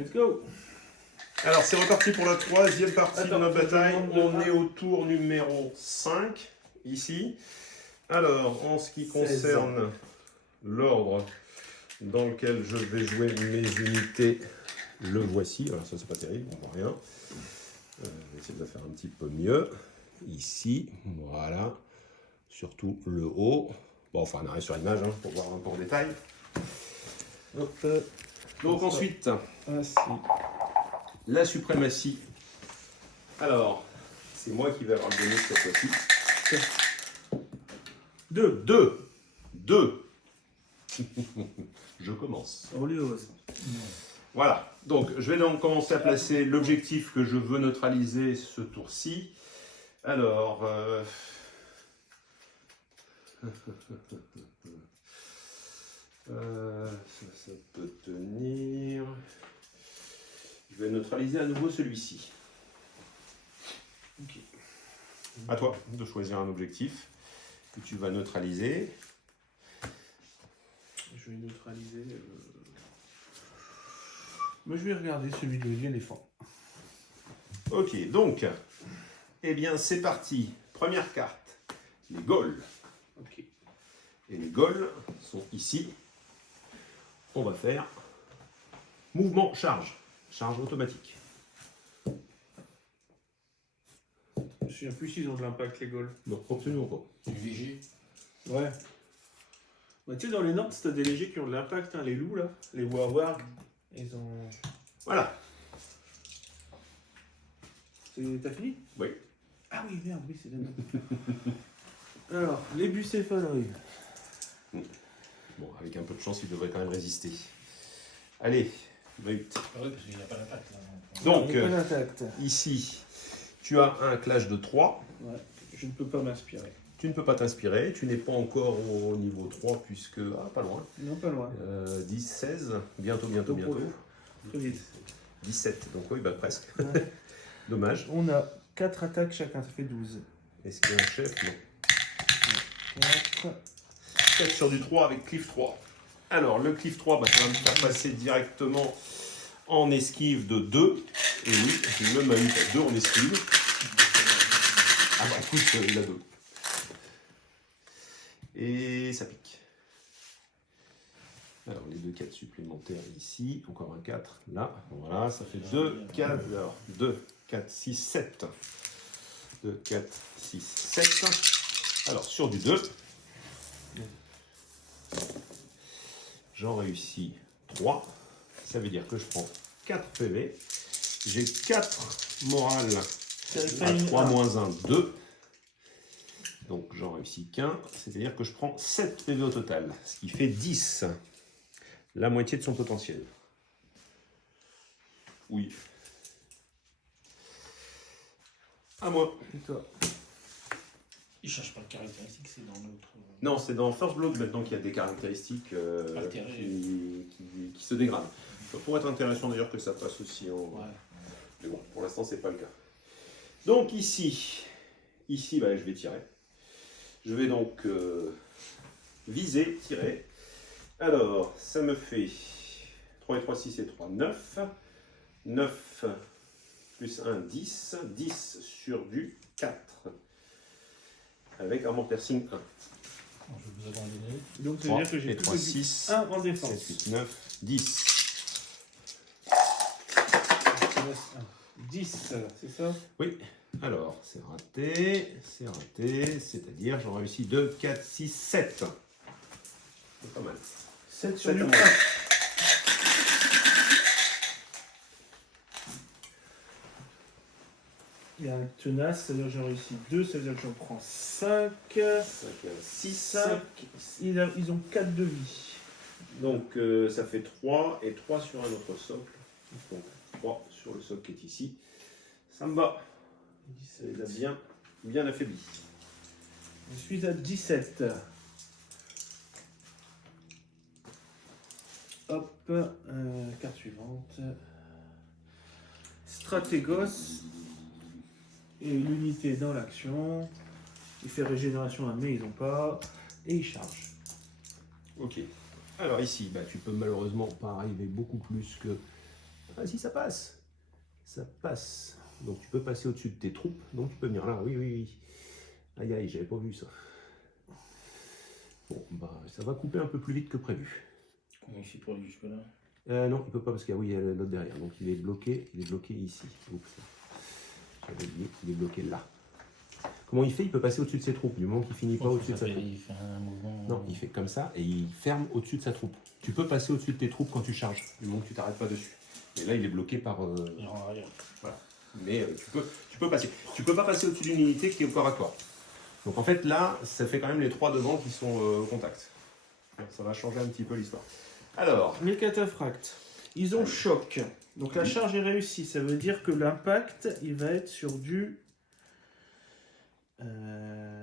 Let's go. Alors c'est reparti pour la troisième partie de notre bataille. On demande est au tour numéro 5 ici. Alors en ce qui concerne l'ordre dans lequel je vais jouer mes unités, le voici. Alors ça c'est pas terrible, on voit rien. Je vais essayer de le faire un petit peu mieux. Ici, voilà. Surtout le haut. Bon, enfin on arrive sur l'image hein, pour voir un peu en détail. Hop. Donc ensuite, Ainsi. la suprématie. Alors, c'est moi qui vais avoir le bonus cette fois-ci. 2. Je commence. On lui ose. Voilà. Donc, je vais donc commencer à placer l'objectif que je veux neutraliser ce tour-ci. Alors, ça peut tenir. Je vais neutraliser à nouveau celui-ci. Ok. À toi de choisir un objectif que tu vas neutraliser. Je vais neutraliser. Moi, je vais regarder celui de l'éléphant. Ok, donc, eh bien, c'est parti. Première carte, les Gaules. Ok. Et les Gaules sont ici. On va faire mouvement charge. Charge automatique. Je me souviens plus s'ils ont de l'impact, les Gaules. Non, absolument pas. Du VG. Ouais. Bah, tu sais, dans les Nantes, t'as des légers qui ont de l'impact, hein, les loups, là. Les warwargs. Ils ont. Voilà. T'as fini? Oui. Ah oui, merde, oui, c'est la même. Alors, les bucéphaloïdes. Bon, avec un peu de chance, il devrait quand même résister. Allez, Brut. Ah oui, parce qu'il n'y a pas d'impact. Donc, Il y a pas d'impact. ici, tu as un clash de 3. Ouais. Je ne peux pas m'inspirer. Tu ne peux pas t'inspirer. Tu n'es pas encore au niveau 3 puisque... Ah, pas loin. Non, pas loin. 10, 16. Bientôt. Très vite. 17. Donc oui, bah presque. Ouais. Dommage. On a 4 attaques chacun, ça fait 12. Est-ce qu'il y a un chef? Non. 4. 4 sur du 3 avec cliff 3. Alors, le cliff 3, bah, ça va me faire passer directement en esquive de 2. Et oui, le Mahut a 2 en esquive. Ah bah écoute, il a 2. Et ça pique. Alors, les 2 4 supplémentaires ici. Encore un 4 là. Voilà, ça fait 2, 4. Alors, 2, 4, 6, 7. 2, 4, 6, 7. Alors, sur du 2. J'en réussis 3. Ça veut dire que je prends 4 PV. J'ai 4 morales à 3 moins 1, 2. Donc j'en réussis qu'un. C'est-à-dire que je prends 7 PV au total. Ce qui fait 10. La moitié de son potentiel. Oui. À moi. Et toi? Il ne change pas de caractéristique, c'est dans l'autre. Non, c'est dans First Blood maintenant qu'il y a des caractéristiques Altérées. qui se dégradent. Ça pourrait être intéressant d'ailleurs que ça passe aussi en... Ouais. Mais bon, pour l'instant, c'est pas le cas. Donc ici, bah, je vais tirer. Je vais donc viser, tirer. Alors, ça me fait 3 et 3, 6 et 3, 9. 9 plus 1, 10. 10 sur du 4. Avec armor piercing 1. Bon, je vais vous abandonner. Donc, ça 3 veut dire que j'ai et plus 3, que 6. 1 en défense. 7, 8, 9, 10. 10, c'est ça? Oui, alors c'est raté, c'est-à-dire j'en réussis 2, 4, 6, 7. C'est pas mal. 7 sur 7 du à 1. moi. Il y a un tenace, ça veut dire que j'ai réussi 2, ça veut dire que j'en prends 5. 6, 5. Ils ont 4 de vie. donc ça fait 3 et 3 sur un autre socle. Donc 3 sur le socle qui est ici. Ça me va. Ça les a bien affaiblis. Je suis à 17. Hop, carte suivante. Stratégos. Et l'unité dans l'action. Il fait régénération à mais ils n'ont pas. Et il charge. Ok. Alors ici, bah, tu peux malheureusement pas arriver beaucoup plus que Ah si, ça passe. Ça passe. Donc tu peux passer au-dessus de tes troupes. Donc tu peux venir là. Oui, oui, oui. Aïe, aïe, j'avais pas vu ça. Bon, bah ça va couper un peu plus vite que prévu. Comment il fait pour aller jusque-là? Non, il peut pas parce qu'il y a, oui, il y a l'autre derrière. Donc il est bloqué ici. Oups. J'avais oublié, il est bloqué là. Comment il fait? Il peut passer au-dessus de ses troupes, du moment qu'il finit pas au-dessus de sa troupe. Il fait un mouvement. Non, il fait comme ça et il ferme au-dessus de sa troupe. Tu peux passer au-dessus de tes troupes quand tu charges, du moment que tu t'arrêtes pas dessus. Et là, il est bloqué par... Il rentre arrière. Voilà. Mais tu peux passer. Tu peux pas passer au-dessus d'une unité qui est au corps à corps. Donc en fait, là, ça fait quand même les 3 devant qui sont au contact. Ça va changer un petit peu l'histoire. Alors, Les cataphractes, ils ont choc. Donc la charge est réussie. Ça veut dire que l'impact, il va être sur du...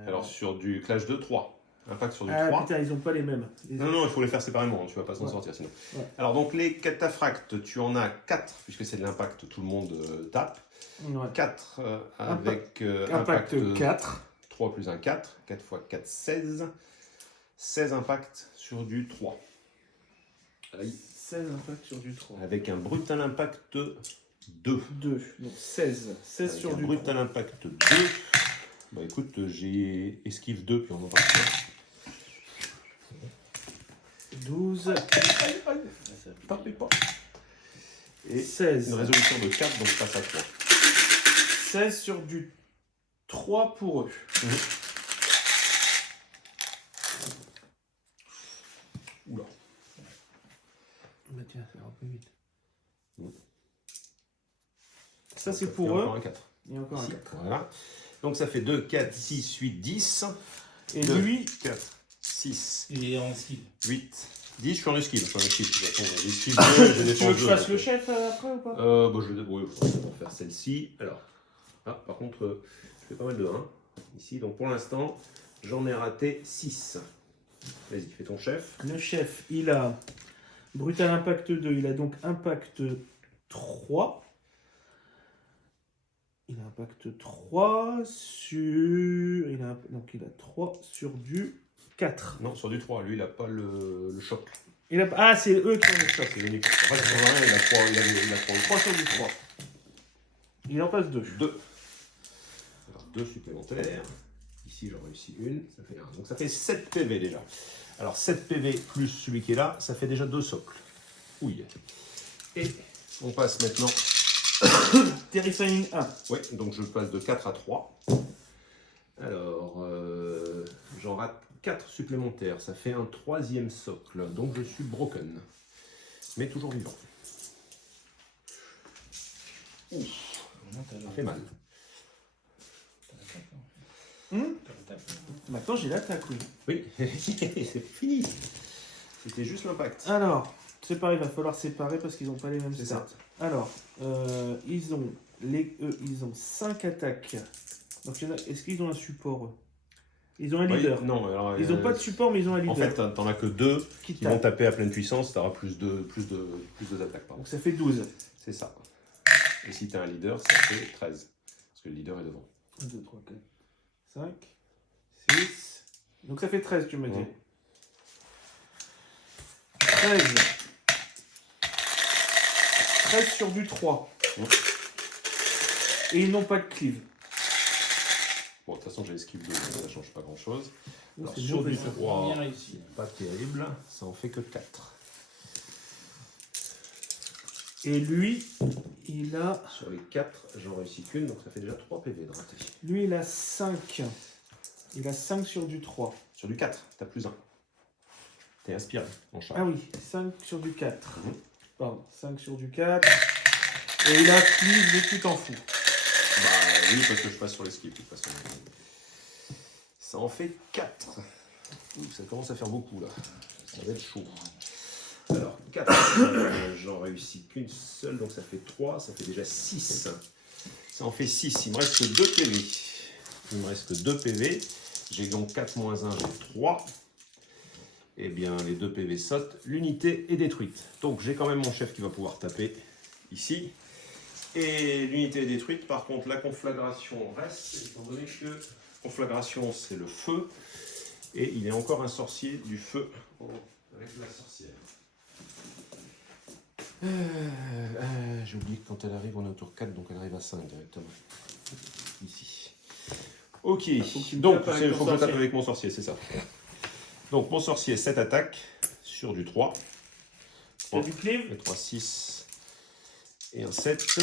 alors sur du clash de 3. Impact sur du Ah 3. putain, ils ont pas les mêmes. Non, non, il faut les faire séparément, tu vas pas s'en sortir sinon. Ouais. Alors donc les cataphractes, tu en as 4, puisque c'est de l'impact, tout le monde tape. Ouais. 4 avec Impact 4. 3 plus 1, 4. 4 x 4, 16. 16 impacts sur du 3. Aïe. 16 impacts sur du 3. Avec un brutal impact 2. 2. Donc 16. 16 Avec sur un du brutal 3. impact 2. Bah écoute, j'ai esquive 2, puis on en parle. 12. Tapez pas. Et 16. une résolution de 4, donc je passe à 3. 16 sur du 3 pour eux. Oula. Bah tiens, ça va un peu vite. Mmh. Ça c'est Il y a pour encore eux. un 4. Il y a encore un Ici, 4. voilà. Donc ça fait 2, 4, 6, 8, 10. Et 2, lui, 4, 6, Il est en skill. 8, 10. Je suis en esquive. De toute façon, j'esquive 2, je tu défends veux que 2. je fasse le chef après ou pas? Bon, je vais pour faire celle-ci. Alors, par contre, je fais pas mal de 1 ici. Donc pour l'instant, j'en ai raté 6. Vas-y, fais ton chef. Le chef, il a brutal impact 2, il a donc impact 3. Il a impact 3 sur... Donc il a 3 sur du 4. Non, sur du 3. Lui, il n'a pas le choc. Il a... Ah, c'est eux qui ont le choc. C'est unique. En fait, ça change rien, il a 3. Il a 3. 3 sur du 3. Il en passe 2. 2. Alors, 2 supplémentaires. Ici, j'en réussis une. Ça fait 1. Donc, ça fait 7 PV déjà. Alors, 7 PV plus celui qui est là, ça fait déjà 2 socles. Oui. Et on passe maintenant. Terrifying 1. Oui, donc je passe de 4 à 3. Alors, j'en rate 4 supplémentaires. Ça fait un 3e socle. Donc, je suis broken. Mais toujours vivant. Non, Ça fait mal. Maintenant j'ai l'attaque, oui. Oui, c'est fini. C'était juste l'impact. Alors, c'est pareil, il va falloir séparer parce qu'ils n'ont pas les mêmes C'est stats. ça. Alors, ils ont 5 attaques. Donc, est-ce qu'ils ont un support eux? Ils ont un leader. Oui, non, alors, Ils n'ont pas de support, mais ils ont un leader. En fait, t'en as que 2 qui qui vont tape. taper à pleine puissance, tu auras plus d'attaques. Pardon. Donc ça fait 12. C'est ça. Et si tu as un leader, ça fait 13. Parce que le leader est devant. 1, 2, 3, 4, 5, 6. Donc ça fait 13, tu m'as dit. 13. 13 sur du 3. Et ils n'ont pas de cleave. Bon, de toute façon, j'ai esquive 2, ça ne change pas grand-chose. Alors, C'est sur mauvais, du ça. 3, Bien réussi. pas terrible, ça en fait que 4. Et lui, il a... Sur les 4, j'en réussis qu'une, donc ça fait déjà 3 PV de raté. Lui, il a 5. Il a 5 sur du 3. Sur du 4, tu as plus 1. Tu es inspiré en charge. Ah oui, 5 sur du 4. Mhm. Pardon, 5 sur du 4. Et il a cleave, mais tu t'en fous. Bah oui, parce que je passe sur l'esquive de toute façon. Ça en fait 4. Ouh, ça commence à faire beaucoup là. Ça va être chaud. Alors, 4, j'en réussis qu'une seule, donc ça fait 3, ça fait déjà 6. Ça en fait 6, il me reste que 2 PV. Il me reste que 2 PV. J'ai donc 4 moins 1, j'ai 3. Eh bien, les 2 PV sautent. L'unité est détruite. Donc, j'ai quand même mon chef qui va pouvoir taper ici. Et l'unité est détruite. Par contre, la conflagration reste, étant donné que conflagration, c'est le feu. Et il est encore un sorcier du feu avec la sorcière. J'ai oublié que quand elle arrive, on est au tour 4, donc elle arrive à 5 directement. Ici. Ok, donc il faut que je tape avec mon sorcier, c'est ça. Donc mon sorcier, 7 attaques sur du 3. T'as du cleave? 3, 6 et un 7.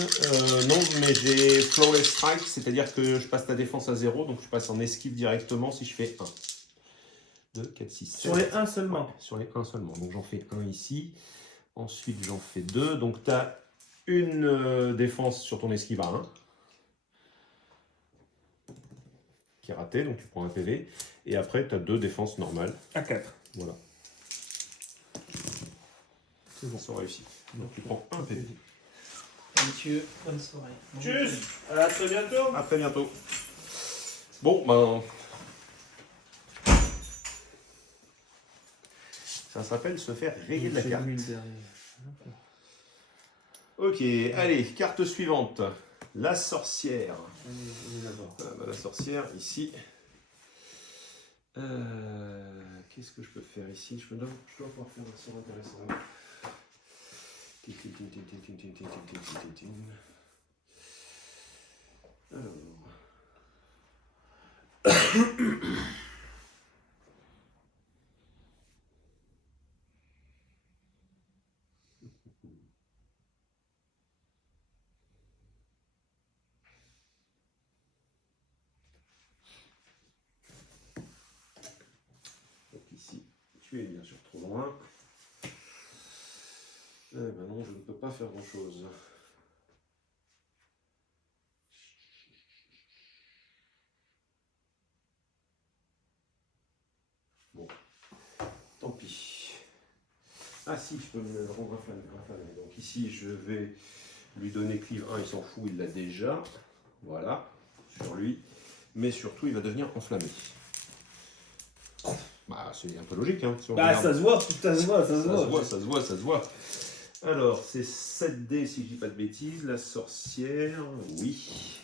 Non, mais j'ai Flawless Strike, c'est-à-dire que je passe ta défense à 0, donc je passe en esquive directement si je fais 1. 2, 4, 6, 7. Sur les 1 seulement. Ouais, sur les 1 seulement. Donc j'en fais 1 ici. Ensuite j'en fais 2. Donc tu as une défense sur ton esquive à 1. Qui est raté, donc tu prends un PV. Et après tu as 2 défenses normales. À 4. Voilà. C'est bon. Ça réussi. Donc tu prends un PV. Monsieur, bonne soirée. Tchuss. À très bientôt. À très bientôt. Bon, ben... ça s'appelle se faire rayer de la carte. Ok, allez, carte suivante. La sorcière. La sorcière, ici. Qu'est-ce que je peux faire ici? Je dois pouvoir faire un sort intéressant. Alors... Donc ici, tu es bien sûr trop loin. Eh ben non, je ne peux pas faire grand chose. Bon, tant pis. Ah si, je peux me le rendre inflammé. Donc ici, je vais lui donner cleave 1, il s'en fout, il l'a déjà. Voilà, sur lui. Mais surtout, il va devenir enflammé. Bah, c'est un peu logique, hein. Si on Bah, regarde. ça se voit, ça se voit. Alors, c'est 7D si je dis pas de bêtises. La sorcière, oui.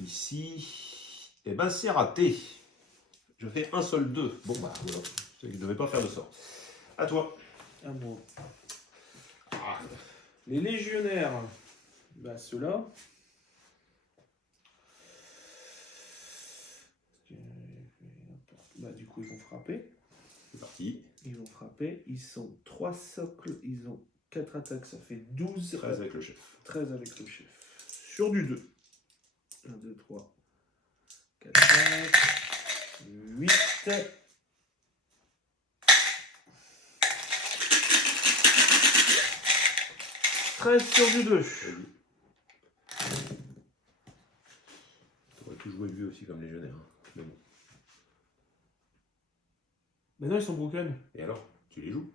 Ici, eh ben c'est raté. Je fais un seul 2. Bon, bah voilà. Je ne devais pas faire de sort. À toi. Ah bon. Les légionnaires, bah ceux-là. Bah du coup ils vont frapper. C'est parti. Ils vont frapper. Ils sont 3 socles. Ils ont 4 attaques. Ça fait 12. 13 avec le chef. 13 avec le chef. Sur du 2. 1, 2, 3, 4, 5, 8. 13 sur du 2. T'aurais pu jouer lui aussi comme légionnaire. Hein. Mais bon. Mais non, ils sont broken. Et alors, tu les joues.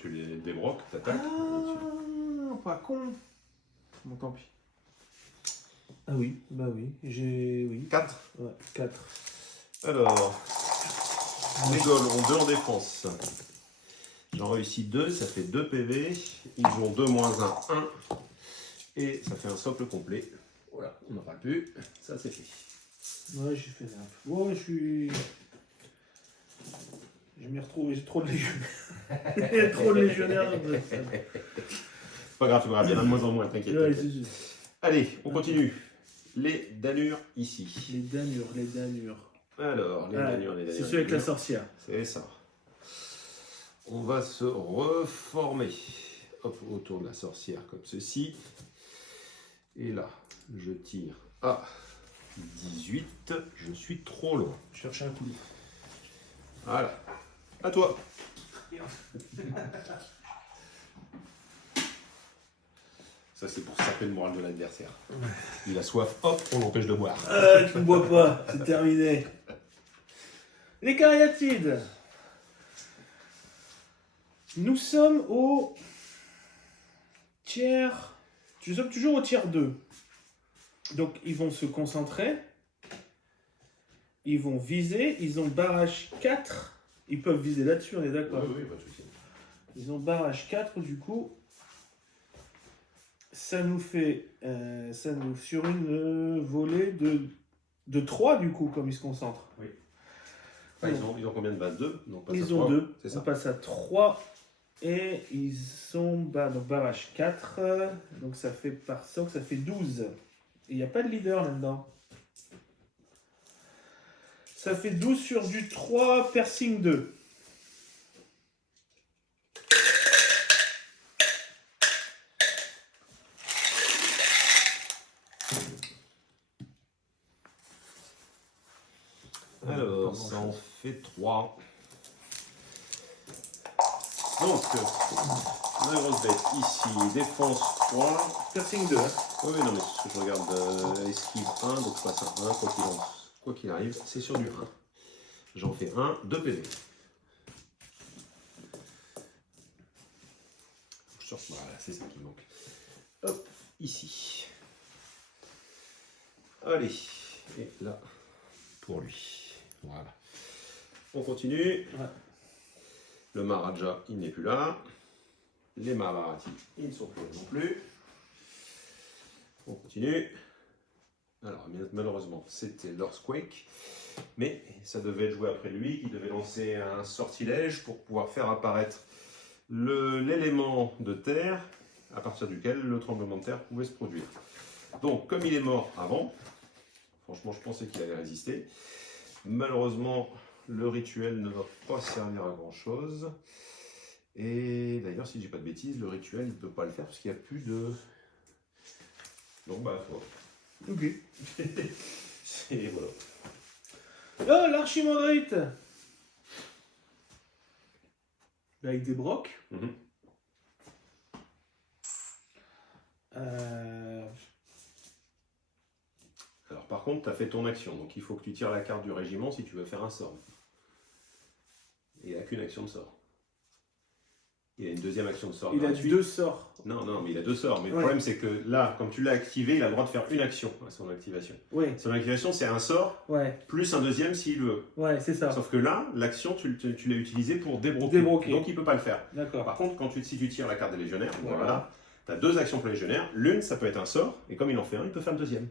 Tu les débroques, t'attaques. Ah, pas con. Bon, tant pis. Ah oui, bah oui. J'ai. Oui. 4. Ouais, 4. Alors, les Gauls ont 2 en défense. J'en réussis 2, ça fait 2 PV. Ils ont 2 moins 1, 1. Et ça fait un socle complet. Voilà, on n'aura plus. Ça, c'est fait. Ouais, j'ai fait un peu. Ouais, je suis. Je m'y retrouve, j'ai trop de légionnaires. Il y a trop de légionnaires. Pas grave, tu verras bien de moins en moins, t'inquiète. Ouais, t'inquiète. Allez, on continue. Les Danures ici. Les Danures. Alors, les Danures. C'est celui avec la sorcière. C'est ça. On va se reformer. Hop, autour de la sorcière comme ceci. Et là, je tire à 18. Je suis trop loin. Cherche un coup. Voilà. À toi. Ça, c'est pour saper le moral de l'adversaire. Il a soif, hop, on l'empêche de boire. Tu ne bois pas, c'est terminé. Les cariatides. Nous sommes au tiers. Nous sommes toujours au tiers 2. Donc, ils vont se concentrer. Ils vont viser. Ils ont barrage 4. Ils peuvent viser là-dessus, on est d'accord. Oui, pas de souci. Ils ont barrage 4, du coup. Ça nous fait. Sur une volée de 3, du coup, comme ils se concentrent. Oui. Enfin, ils ont combien de base? 2? Ils ont 2. C'est ça. On passe à 3 Et ils ont donc barrage 4. Donc ça fait par soc, ça fait 12. Et il n'y a pas de leader là-dedans. Ça fait 12 sur du 3, piercing 2. Alors, ça en fait 3. Donc, la grosse bête ici, défense 3. Piercing 2. Hein. Oui, non, mais c'est ce que je regarde, esquive 1, donc je passe un 1, quoi qu'il arrive, c'est sur du 1. J'en fais 1, 2 PV. Voilà, c'est ça qui manque. Hop, ici. Allez, et là, pour lui. Voilà. On continue. Ouais. Le Maharaja, il n'est plus là. Les Mahabharati, ils ne sont plus là non plus. On continue. Alors, malheureusement, c'était l'Earthquake. Mais ça devait être joué après lui, qui devait lancer un sortilège pour pouvoir faire apparaître l'élément de terre à partir duquel le tremblement de terre pouvait se produire. Donc, comme il est mort avant, franchement, je pensais qu'il allait résister. Malheureusement, le rituel ne va pas servir à grand chose. Et d'ailleurs, si je dis pas de bêtises, le rituel ne peut pas le faire parce qu'il n'y a plus de. Donc, bah, faut. Ok. Et voilà. Oh, l'archimandrite. Avec des brocs. Mhm. Alors, par contre, tu as fait ton action, donc il faut que tu tires la carte du régiment si tu veux faire un sort. Et il n'a qu'une action de sort. Il a une deuxième action de sort. Il gratuite. a 2 sorts. Non, mais il a 2 sorts. Mais le Ouais. problème, c'est que là, comme tu l'as activé, il a le droit de faire une action à son activation. Oui. Son activation, c'est un sort, Ouais. plus un deuxième s'il veut. Ouais, c'est ça. Sauf que là, l'action, tu l'as utilisée pour débroquer. Débroquer. Donc, il ne peut pas le faire. D'accord. Par contre, si tu tires la carte des légionnaires, Voilà. voilà, tu as 2 actions pour les légionnaires. L'une, ça peut être un sort, et comme il en fait un, il peut faire le deuxième.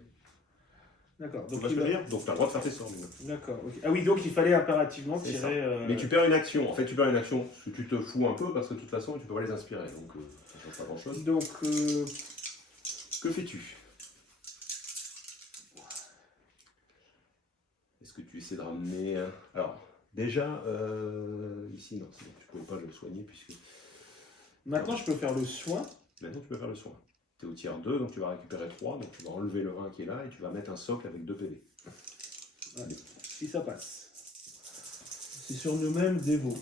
D'accord. Tu Donc, vois ce que je veux dire? Donc, tu as le droit de faire tes sorts. D'accord. Ok. Ah oui, donc il fallait impérativement C'est tirer. Mais tu perds une action. En fait, tu perds une action parce que tu te fous un peu, parce que de toute façon, tu peux pas les inspirer. Donc, ça ne change pas grand-chose. Donc, Que fais-tu? Est-ce que tu essaies de ramener... Alors, déjà, ici, non, c'est bon, tu ne pouvais pas le soigner, puisque... maintenant, je peux faire le soin. Maintenant, tu peux faire le soin. Tu es au tiers 2, donc tu vas récupérer 3, donc tu vas enlever le 1 qui est là, et tu vas mettre un socle avec 2 PV. Ouais. Si ça passe. C'est sur nous-mêmes dévot.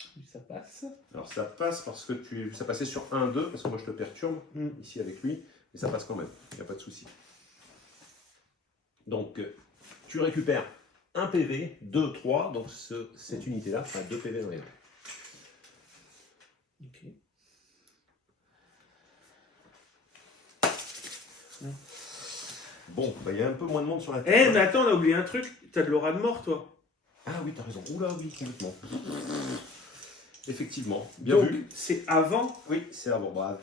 Si ça passe. Alors, ça passe parce que ça passait sur 1-2, parce que moi, je te perturbe, ici, avec lui, mais ça passe quand même, il n'y a pas de souci. Donc, tu récupères 1 PV, 2, 3, donc cette unité-là fera 2 PV dans les mains. Ok. Bon, bah, il y a un peu moins de monde sur la Eh, table. mais attends, on a oublié un truc. T'as de l'aura de mort, toi. Ah oui, t'as raison. Oula, oui, complètement. Effectivement, bien Donc, vu. c'est avant. Oui, c'est avant, brave.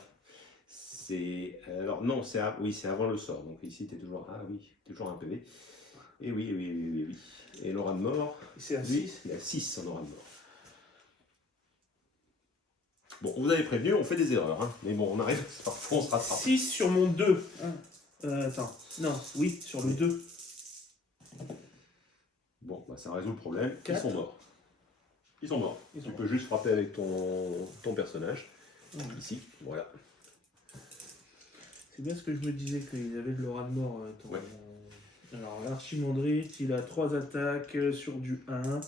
C'est... Alors, non, oui, c'est avant le sort. Donc ici, t'es toujours... Ah oui, toujours un PV. Et oui. Et l'aura de mort, C'est un lui, 6. il a 6 en aura de mort. Bon, on vous avait prévenu, on fait des erreurs. Hein. Mais bon, on arrive, parfois on se rattrape. 6 sur mon 2. Attends. Non, oui, sur le 2. Bon, bah, ça résout le problème. Quatre. Ils sont morts. Ils sont morts. Ils sont Tu morts. peux juste frapper avec ton personnage. Ici, voilà. C'est bien ce que je me disais qu'ils avaient de l'aura de mort. Ouais. Alors, l'archimandrite, il a 3 attaques sur du 1.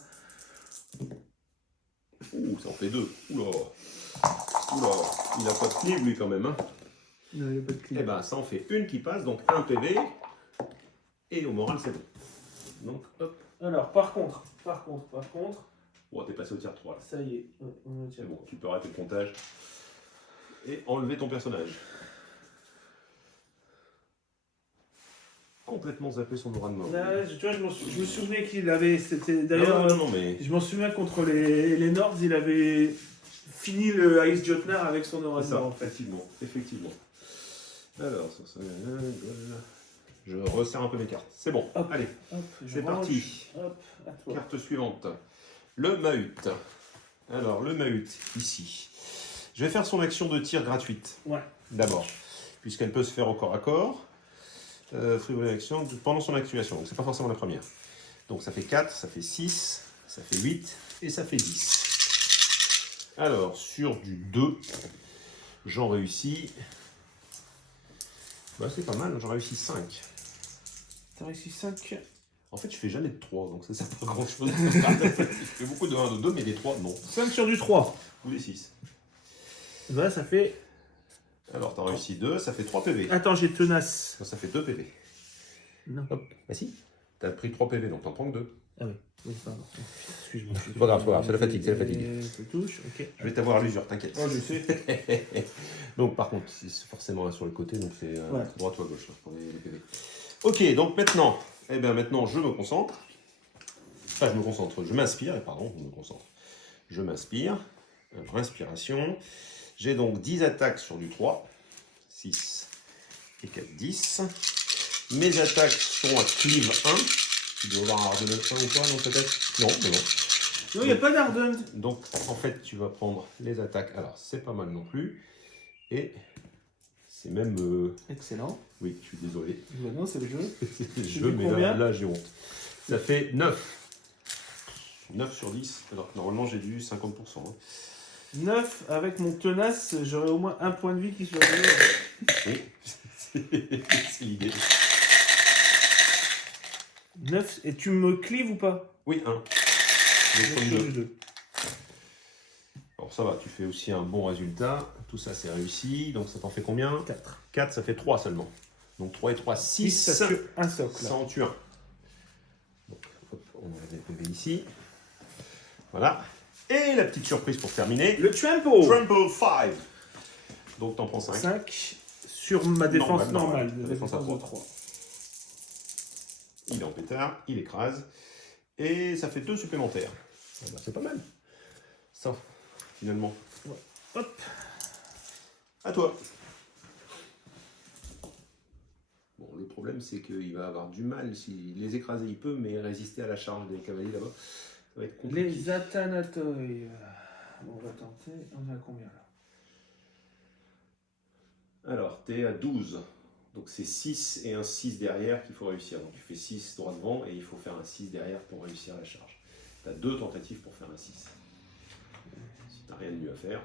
Ouh, ça en fait 2. Oula. Il a pas de clé, lui, quand même. Hein. Non, il n'y a pas de clé. Eh ben, ça en fait une qui passe, donc 1 PV. Et au moral, c'est bon. Donc, hop. Alors, par contre. Bon, t'es passé au tiers 3 là. Ça y est. Ouais, on est C'est bon, tu peux arrêter le comptage. Et enlever ton personnage. Complètement zappé son aura de mort. Là, tu vois, je me souvenais qu'il avait. C'était d'ailleurs. Non, mais. Je m'en souviens contre les Nords, il avait fini le Ice Jotnar avec son aura de C'est ça, mort en fait. effectivement. Alors, ça, je resserre un peu mes cartes. C'est bon, Hop. allez, Hop, je c'est range. parti. Hop, à toi. Carte suivante. Le Mahut. Alors, le Mahut, ici. Je vais faire son action de tir gratuite. Ouais. D'abord, puisqu'elle peut se faire au corps à corps. Frivole action pendant son activation. Donc, c'est pas forcément la première. Donc, ça fait 4, ça fait 6, ça fait 8 et ça fait 10. Alors, sur du 2, j'en réussis. Bah, c'est pas mal, j'en réussis 5. T'as réussi 5. En fait, je fais jamais de 3, donc ça sert pas à grand chose. Je fais beaucoup de 1, de 2, mais des 3, non. 5 sur du 3. Ou des 6. Voilà, ça fait... Alors, t'as réussi 2, ça fait 3 PV. Attends, j'ai tenace. Ça fait 2 PV. Non. Hop, bah si. T'as pris 3 PV, donc t'en prends que 2. Ah oui. Oui, pardon. Excuse-moi. C'est pas grave, c'est la fatigue, c'est la fatigue. Ça touche, ok. Je vais t'avoir à l'usure, t'inquiète. Oh, je sais. Donc, par contre, c'est forcément là sur le côté, donc c'est Ouais. droite ou à gauche là, pour les PV. Ok, donc maintenant, je me concentre. Enfin, je me concentre, je m'inspire, et pardon, je me concentre. Je m'inspire. Alors, inspiration. J'ai donc 10 attaques sur du 3. 6 et 4, 10. Mes attaques sont à cleave 1. Tu dois avoir un hardened 1 ou pas, non peut-être? Non, non, non. Non, il n'y a pas d'hardened. Donc, en fait, tu vas prendre les attaques. Alors, c'est pas mal non plus. Et c'est même... Excellent. Oui, je suis désolé. Bah non, c'est le jeu. Je mais là j'ai honte. Ça fait 9. 9 sur 10, alors que normalement j'ai dû 50%. Hein. 9, avec mon tenace, j'aurais au moins un point de vie qui soit joué. Oui, c'est l'idée. 9, et tu me clives ou pas? Oui, 1. Sur 2. Alors ça va, tu fais aussi un bon résultat. Tout ça c'est réussi, donc ça t'en fait combien? 4. 4, ça fait 3 seulement. Donc 3 et 3, 6. Ça tue un socle. Ça en tue un. Donc, hop, on va les PV ici. Voilà. Et la petite surprise pour terminer. Le trample. Trample 5. Donc t'en prends 5. 5 sur ma défense normale. La défense à 3. 3. Il est en pétard, il écrase. Et ça fait 2 supplémentaires. Ah bah, c'est pas mal. Ça, finalement. Ouais. Hop. À toi. Bon, le problème, c'est qu'il va avoir du mal. S'il les écraser, il peut, mais résister à la charge des cavaliers là-bas, ça va être compliqué. Les Athanatoi. On va tenter. On est à combien là? Alors, tu es à 12. Donc c'est 6 et un 6 derrière qu'il faut réussir. Donc tu fais 6 droit devant et il faut faire un 6 derrière pour réussir la charge. Tu as 2 tentatives pour faire un 6. Si tu n'as rien de mieux à faire.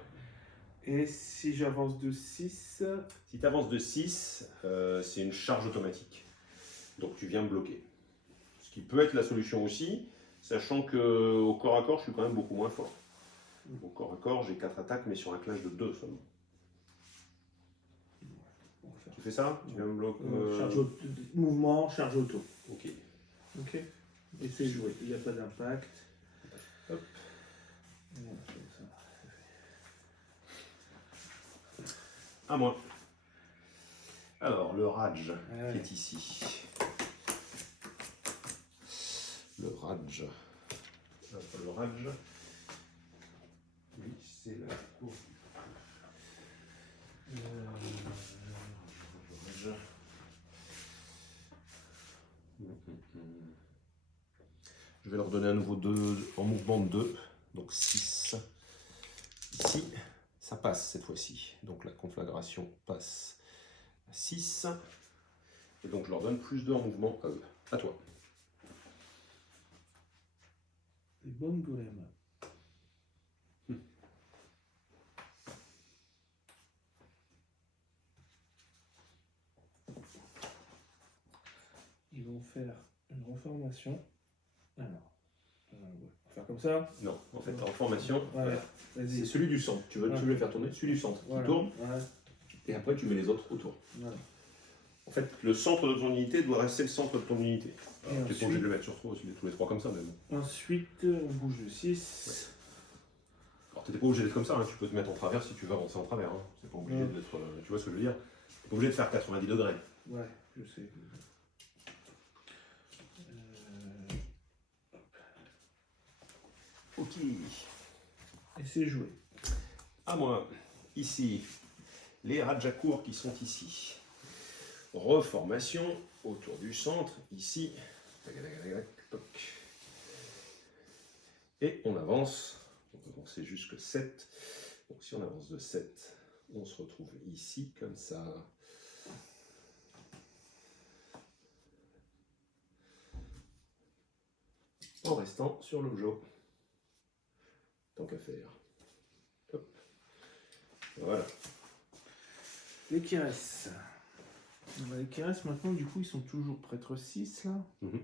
Et si j'avance de 6? Si tu avances de 6, c'est une charge automatique. Donc tu viens bloquer. Ce qui peut être la solution aussi, sachant qu'au corps à corps, je suis quand même beaucoup moins fort. Au corps à corps, j'ai 4 attaques, mais sur un clash de 2 seulement. Tu fais ça? Tu viens me bloquer Mouvement, charge auto. Ok. Ok. Et c'est joué. Il n'y a pas d'impact. Hop. À moi. Alors, le Raj qui est ici. Le Raj. Le Raj. Oui, c'est la cour. Je vais leur donner à nouveau 2 en mouvement de 2. Donc 6. Ici, ça passe cette fois-ci. Donc la conflagration passe à 6. Et donc je leur donne plus 2 en mouvement à eux. À toi. Les bonnes golems. Ils vont faire une reformation. Alors, on va faire comme ça. Non, en fait, en formation, Ouais, C'est vas-y. celui du centre. Tu veux le faire tourner, celui du centre. Voilà. Qui tourne, Ouais, et après tu mets les autres autour. voilà. en fait, le centre de ton unité doit rester le centre de ton unité. Tu Et n'es pas obligé ensuite, de le mettre sur toi aussi, tous les 3 comme ça même. ensuite, on bouge de 6. Alors, tu n'es pas obligé d'être comme ça, hein. Tu peux te mettre en travers si tu veux avancer en travers. Hein. C'est pas obligé d'être. Tu vois ce que je veux dire? Tu n'es pas obligé de faire 90 degrés. Ouais, je sais. Ok. Et c'est joué. À moi, ici, les Rajakour qui sont ici. Reformation autour du centre, ici. Et on avance On peut avancer jusque 7. Donc si on avance de 7, on se retrouve ici, comme ça. En restant sur l'objet. Tant qu'à faire. Hop. Voilà. Les qui restent. Les qui restent maintenant, du coup, ils sont toujours prêtre 6 là. Mhm.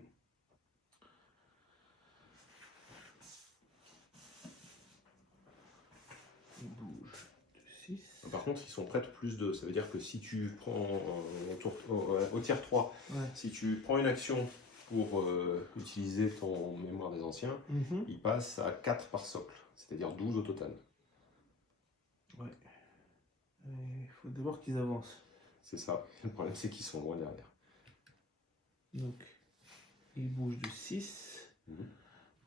Ils bougent de 6. Par contre, ils sont prêtres plus 2. Ça veut dire que si tu prends au tiers 3, Ouais. si tu prends une action pour utiliser ton mémoire des anciens, il passe à 4 par socle, c'est-à-dire 12 au total. Ouais. Il faut d'abord qu'ils avancent. C'est ça. Le problème, c'est qu'ils sont loin derrière. Donc, ils bougent de 6. Mhm.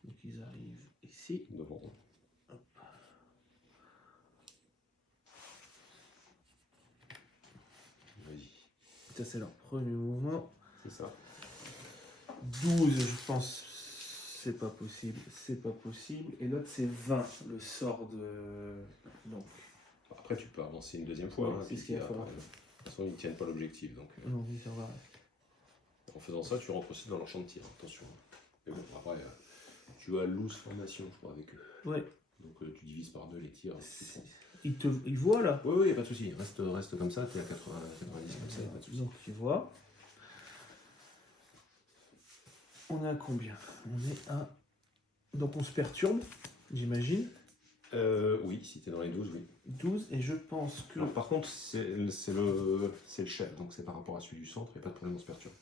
Donc, ils arrivent ici. Devant. Hop. Vas-y. Ça, c'est leur premier mouvement. C'est ça. 12, je pense, c'est pas possible. C'est pas possible. Et l'autre, c'est 20, le sort de. Donc. Après, tu peux avancer une deuxième fois. Ouais, hein, c'est ce qu'il va falloir. de toute façon, ils ne tiennent pas l'objectif. Donc, Non, oui, ça va. en faisant ça, tu rentres aussi dans leur champ de tir. Attention. Mais bon, après, tu as loose formation, je crois, avec eux. Ouais. Donc, tu divises par 2 les tirs. Ils voient là. Oui, oui, pas de souci. Reste comme ça, tu es à 80, 90 comme ça, pas de souci. Donc, ils voient. On est à combien? On est à. Donc, on se perturbe, j'imagine. Oui, si tu es dans les 12, oui. 12, et je pense que. Alors, par contre, c'est le chef, donc c'est par rapport à celui du centre, il n'y a pas de problème, on se perturbe.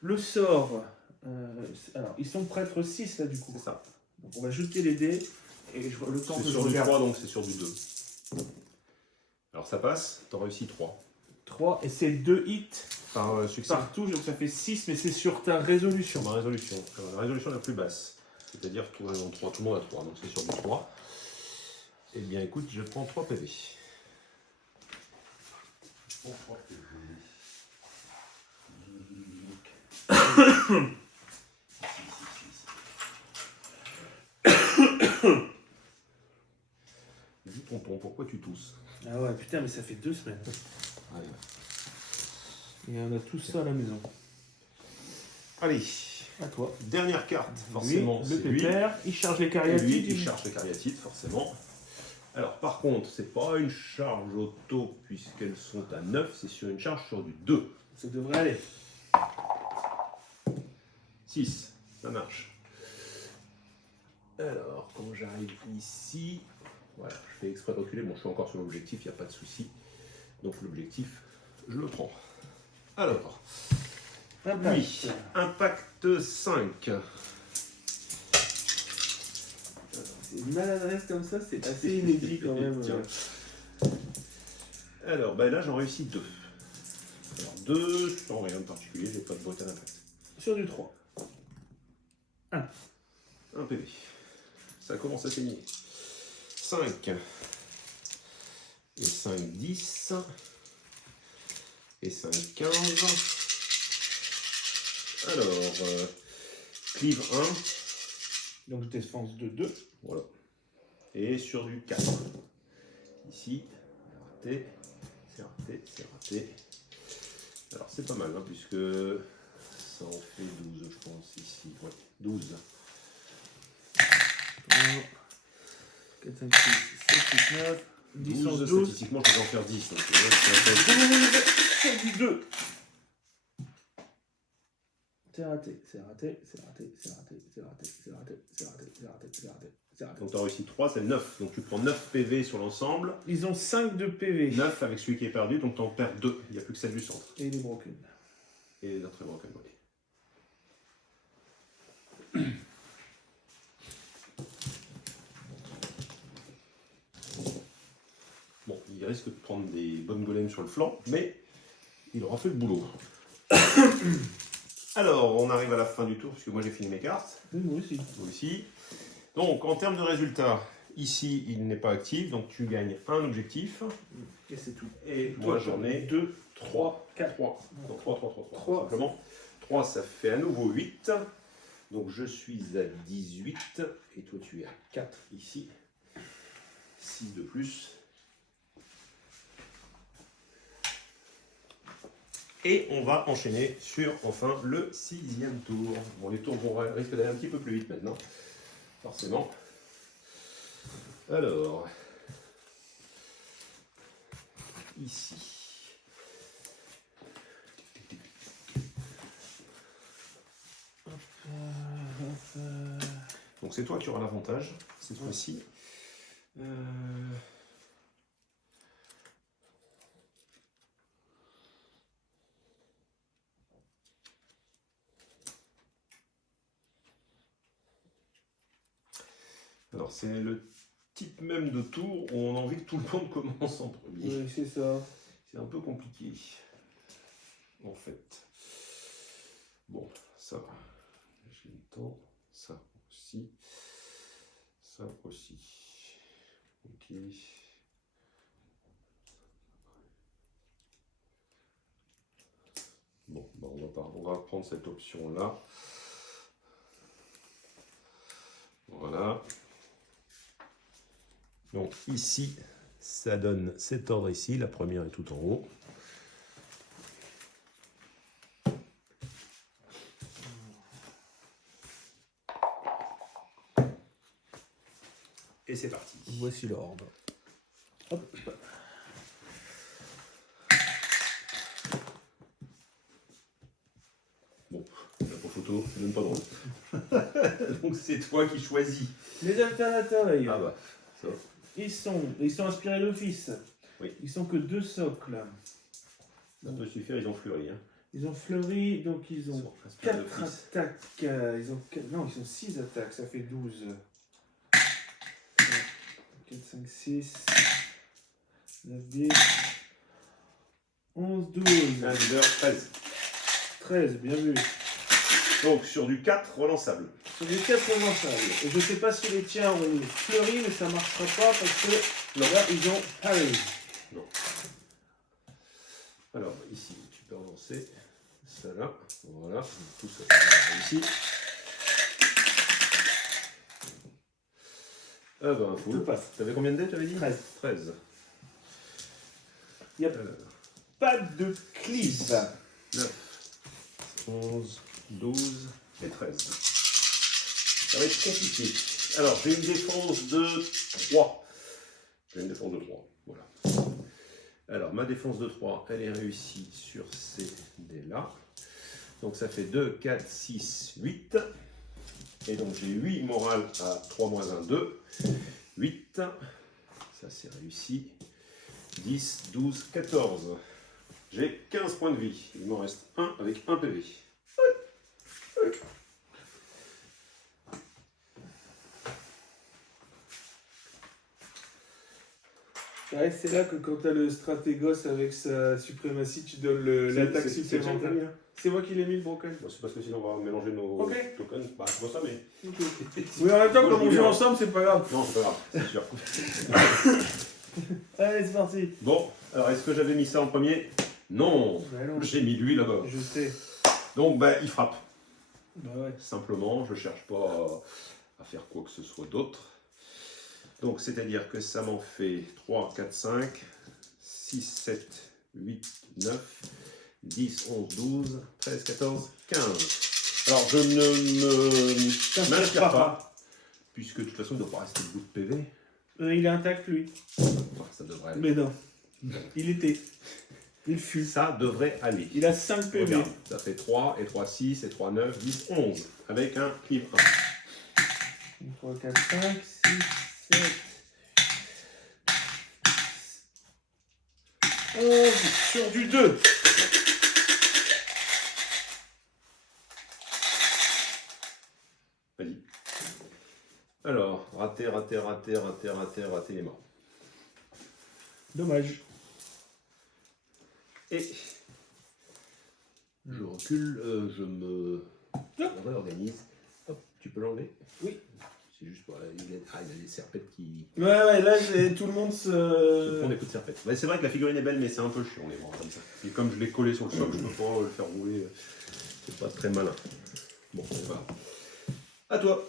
Le sort. Alors, ils sont prêtres 6 là, du coup. C'est ça. Donc, on va jeter les dés. Et je vois le temps C'est que je sur du regarde. 3, donc c'est sur du 2. Alors, ça passe, tu as réussi 3. 3, et c'est 2 hits Par succès. par touche, donc ça fait 6, mais c'est sur ta résolution. Sur ma résolution. La résolution la plus basse. C'est-à-dire que tout le monde a 3, donc c'est sur du 3. Eh bien, écoute, je prends 3 PV. Dis tonton, pourquoi tu tousses? Ah ouais, putain, mais ça fait 2 semaines. Allez. Et on a tout ça à la maison. Allez, À toi. dernière carte, forcément, Lui, c'est le lui. pépère, il charge les Et cariatides. lui, il charge le cariatide, forcément. Alors, par contre, c'est pas une charge auto, puisqu'elles sont à 9, c'est sur une charge sur du 2. Ça devrait aller. 6, ça marche. Alors, quand j'arrive ici, voilà, je fais exprès de reculer. Bon, je suis encore sur l'objectif, il n'y a pas de souci. Donc, l'objectif, je le prends. Alors, Impact. lui, impact 5. C'est une maladresse comme ça, c'est assez inédit quand même. Tiens. Alors, ben là, j'en réussis 2. Alors, 2, sans rien de particulier, j'ai pas de boîte à l'impact. Sur du 3. 1 PV. Ça commence à saigner. 5. Et 5, 10. Et 5, 15. Alors, cleave 1. Donc défense de 2. Voilà. Et sur du 4. Ici, c'est raté, c'est raté, c'est raté. Alors c'est pas mal, hein, puisque ça en fait 12, je pense, ici. Ouais, 12. 3, 4, 5, 6, 7, 8, 9, 10, 11, 12. Statistiquement, je vais en faire 10. Donc, c'est Sur du 2. C'est raté, c'est raté, c'est raté, c'est raté, c'est raté, c'est raté, c'est raté, c'est raté, c'est raté, c'est raté. donc tu as réussi 3, c'est 9. Donc tu prends 9 PV sur l'ensemble. Ils ont 5 de PV. 9 avec celui qui est perdu, donc tu en perds 2. Il n'y a plus que celle du centre. Et il est broken. Et les autres est broken, oui. Bon, il risque de prendre des bonnes golems sur le flanc, mais il aura fait le boulot. Alors, on arrive à la fin du tour, puisque moi j'ai fini mes cartes. Oui, moi aussi. Moi aussi. Donc, en termes de résultats, ici, il n'est pas actif, donc tu gagnes un objectif. Et c'est tout. Et moi, j'en ai 2, 3, 4. 3. Donc 3, 3, 3, 3. 3. Simplement. 3, ça fait à nouveau 8. Donc je suis à 18 et toi tu es à 4 ici. 6 de plus. Et on va enchaîner sur enfin le 6e tour. Bon, les tours risquent d'aller un petit peu plus vite maintenant, forcément. Alors, ici. Donc c'est toi qui auras l'avantage cette fois-ci. Alors c'est le type même de tour où on a envie que tout le monde commence en premier. Oui, c'est ça. C'est un peu compliqué, en fait. Bon, ça va. J'ai le temps. Ça aussi. Ça aussi. Ok. Bon, bah on va prendre cette option-là. Voilà. Donc ici, ça donne cet ordre ici. La première est tout en haut. Et c'est parti. Voici l'ordre. Hop. Bon, la photo, c'est même pas drôle. Donc c'est toi qui choisis. Les alternateurs, Ah bah, ça. ils sont inspirés d'office. Oui. Ils sont que 2 socles. Ça peut suffire, ils ont fleuri. Hein. Ils ont fleuri, donc ils ont Ils sont inspirés 4 d'office. attaques. Non, ils ont 6 attaques, ça fait 12. 4, 5, 6, 9, 10, 11, 12. 15, 12, 13. 13, bien vu. Donc sur du 4 relançable. Sur les 4 relançables. Et je ne sais pas si les tiens ont fleuri, mais ça ne marchera pas parce que là, ils ont parry. Non. Alors ici, tu peux relancer ça là. Voilà, tout ça ici. Ah ben, fou. Tout passe. T'avais combien de dés, tu avais dit 13. 13. Il n'y a pas de clip. 9, 11, 12 et 13. Ça va être compliqué. Alors, j'ai une défense de 3. J'ai une défense de 3. Voilà. Alors, ma défense de 3, elle est réussie sur ces dés-là. Donc, ça fait 2, 4, 6, 8. Et donc, j'ai 8 morales à 3 moins 1, 2. 8. Ça, c'est réussi. 10, 12, 14. J'ai 15 points de vie. Il m'en reste 1 avec 1 PV. Ouais, c'est là que quand tu as le stratégos avec sa suprématie, tu donnes l'attaque supplémentaire. C'est moi qui l'ai mis le broken. Bon, c'est parce que sinon on va mélanger nos Ok. tokens. Bah, c'est pas ça, mais. Oui, en même temps, Moi, comme je on dis joue bien. ensemble, c'est pas grave. Non, c'est pas grave, c'est sûr. Allez, c'est parti. Bon, alors est-ce que j'avais mis ça en premier? Non, Bah non, j'ai mis lui là-bas. je sais. Donc, bah, il frappe. Bah ouais. Simplement, je cherche pas à faire quoi que ce soit d'autre. Donc, c'est-à-dire que ça m'en fait 3, 4, 5, 6, 7, 8, 9, 10, 11, 12, 13, 14, 15. Alors, je ne m'inspire pas, puisque de toute façon, il ne doit pas rester de bout de PV. Il est intact, lui. Enfin, ça devrait aller. Mais non. Il était. Il fut. Ça devrait aller. Il a 5 PV. Regarde, ça fait 3, et 3, 6, et 3, 9, 10, 11. Avec un cleave 1. 3, 4, 5, 6, 7. 11 sur du 2. Vas-y. Alors, raté, raté, raté, raté, raté, raté, il est mort. Dommage. Et je recule, je me réorganise. Hop, tu peux l'enlever? Oui. C'est juste pour... il a des serpettes qui... Ouais, là, tout le monde se se... prend des coups de serpette. Ouais, c'est vrai que la figurine est belle, mais c'est un peu chiant les bras comme ça. Et comme je l'ai collé sur le choc, je peux pas le faire rouler. C'est pas très malin. Bon, on va. À toi.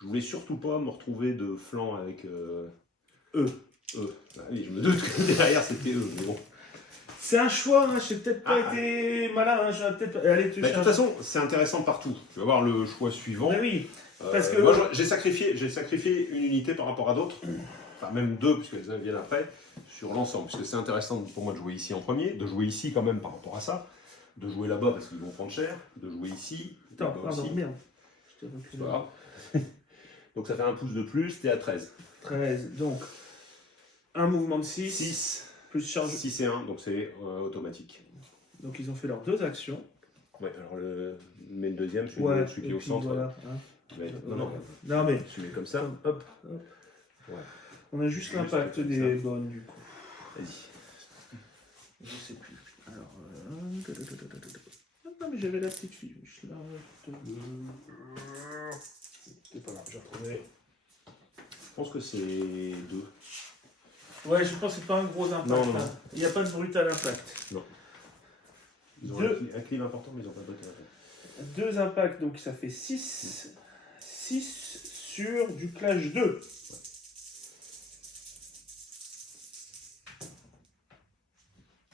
Je voulais surtout pas me retrouver de flanc avec Bah oui, je me doute que derrière c'était eux, mais bon. C'est un choix, hein, j'ai peut-être pas été malin, hein, j'aurais peut-être pas... Allez, tu Bah, de toute cherches. façon, c'est intéressant partout. Tu vas voir le choix suivant. Bah oui, parce que... Moi, j'ai sacrifié une unité par rapport à d'autres, enfin même deux, puisque les uns viennent après, sur l'ensemble. Parce que c'est intéressant pour moi de jouer ici en premier, de jouer ici quand même par rapport à ça, de jouer là-bas parce qu'ils vont prendre cher, de jouer ici, Attends, là-bas pardon, aussi. merde. Je t'ai C'est reculé. pas grave. Donc ça fait un pouce de plus, t'es à 13. 13, donc... Un mouvement de 6, 6, plus charge... 6 et 1, donc c'est automatique. Donc ils ont fait leurs 2 actions. Ouais, alors mais le deuxième, celui, Ouais, celui qui et est au puis centre. voilà, hein. Mais, non, Non mais, tu mets comme ça, hop. hop. Ouais. On a juste Juste l'impact comme des ça. bonnes du coup. Vas-y. Je sais plus. Alors... Ah non mais j'avais la petite fiche là. C'est pas grave, j'ai retrouvé. Je pense que c'est 2. Ouais, je pense que c'est pas un gros impact. Non, non, hein. non. Il n'y a pas de brutal impact. Ils ont Deux. un clip important, mais ils n'ont pas de brutal impact. 2 impacts, donc ça fait 6. 6 sur du clash 2.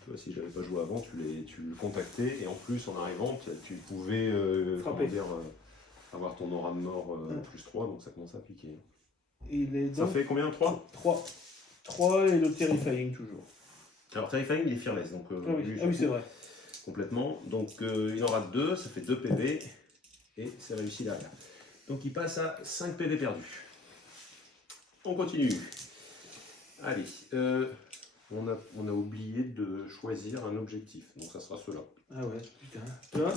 Tu vois, si j'avais pas joué avant, tu le contactais, et en plus, en arrivant, tu pouvais Frapper. avoir ton aura de mort plus 3, donc ça commence à piquer. Il est Ça donc fait combien 3 3. 3 et le terrifying toujours. Alors, Terrifying, il est fearless, donc Ah oui, lui, ah oui c'est vrai. complètement. Donc, il en rate 2, ça fait 2 PV, et c'est réussi derrière. Donc, il passe à 5 PV perdus. On continue. Allez, on a oublié de choisir un objectif, donc ça sera ceux-là. Ah ouais, putain. Toi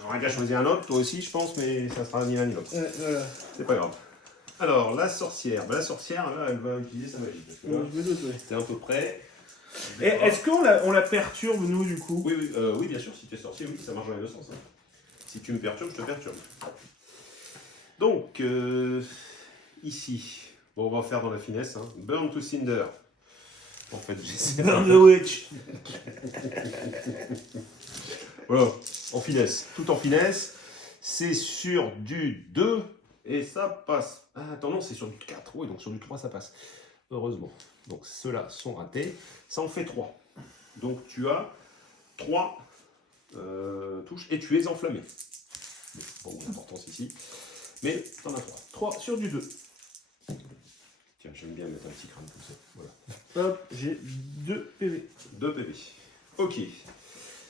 J'aurais qu'à choisir un autre, toi aussi, je pense, mais ça sera ni l'un ni l'autre. voilà. C'est pas grave. Alors, la sorcière. Bah, la sorcière, là, elle va utiliser sa magie. Parce que là, Je me doute, ouais. c'est à peu près. Et est-ce qu'on la perturbe, nous, du coup? Oui, bien sûr, si tu es sorcier, oui, ça marche dans les deux sens. Hein. Si tu me perturbes, je te perturbe. Donc, ici, bon, on va faire dans la finesse. Hein. Burn to Cinder. En fait, j'essaie. Burn the witch. Voilà, en finesse. Tout en finesse. C'est sur du 2 et ça passe. Ah, attends, non, c'est sur du 4. Oui, donc sur du 3, ça passe. Heureusement. Donc, ceux-là sont ratés. Ça en fait 3. Donc, tu as 3 touches et tu es enflammé. Bon, l'importance ici. Mais t'en as 3. 3 sur du 2. Tiens, j'aime bien mettre un petit crâne comme ça. Voilà. Hop, j'ai 2 PV. 2 PV. Ok.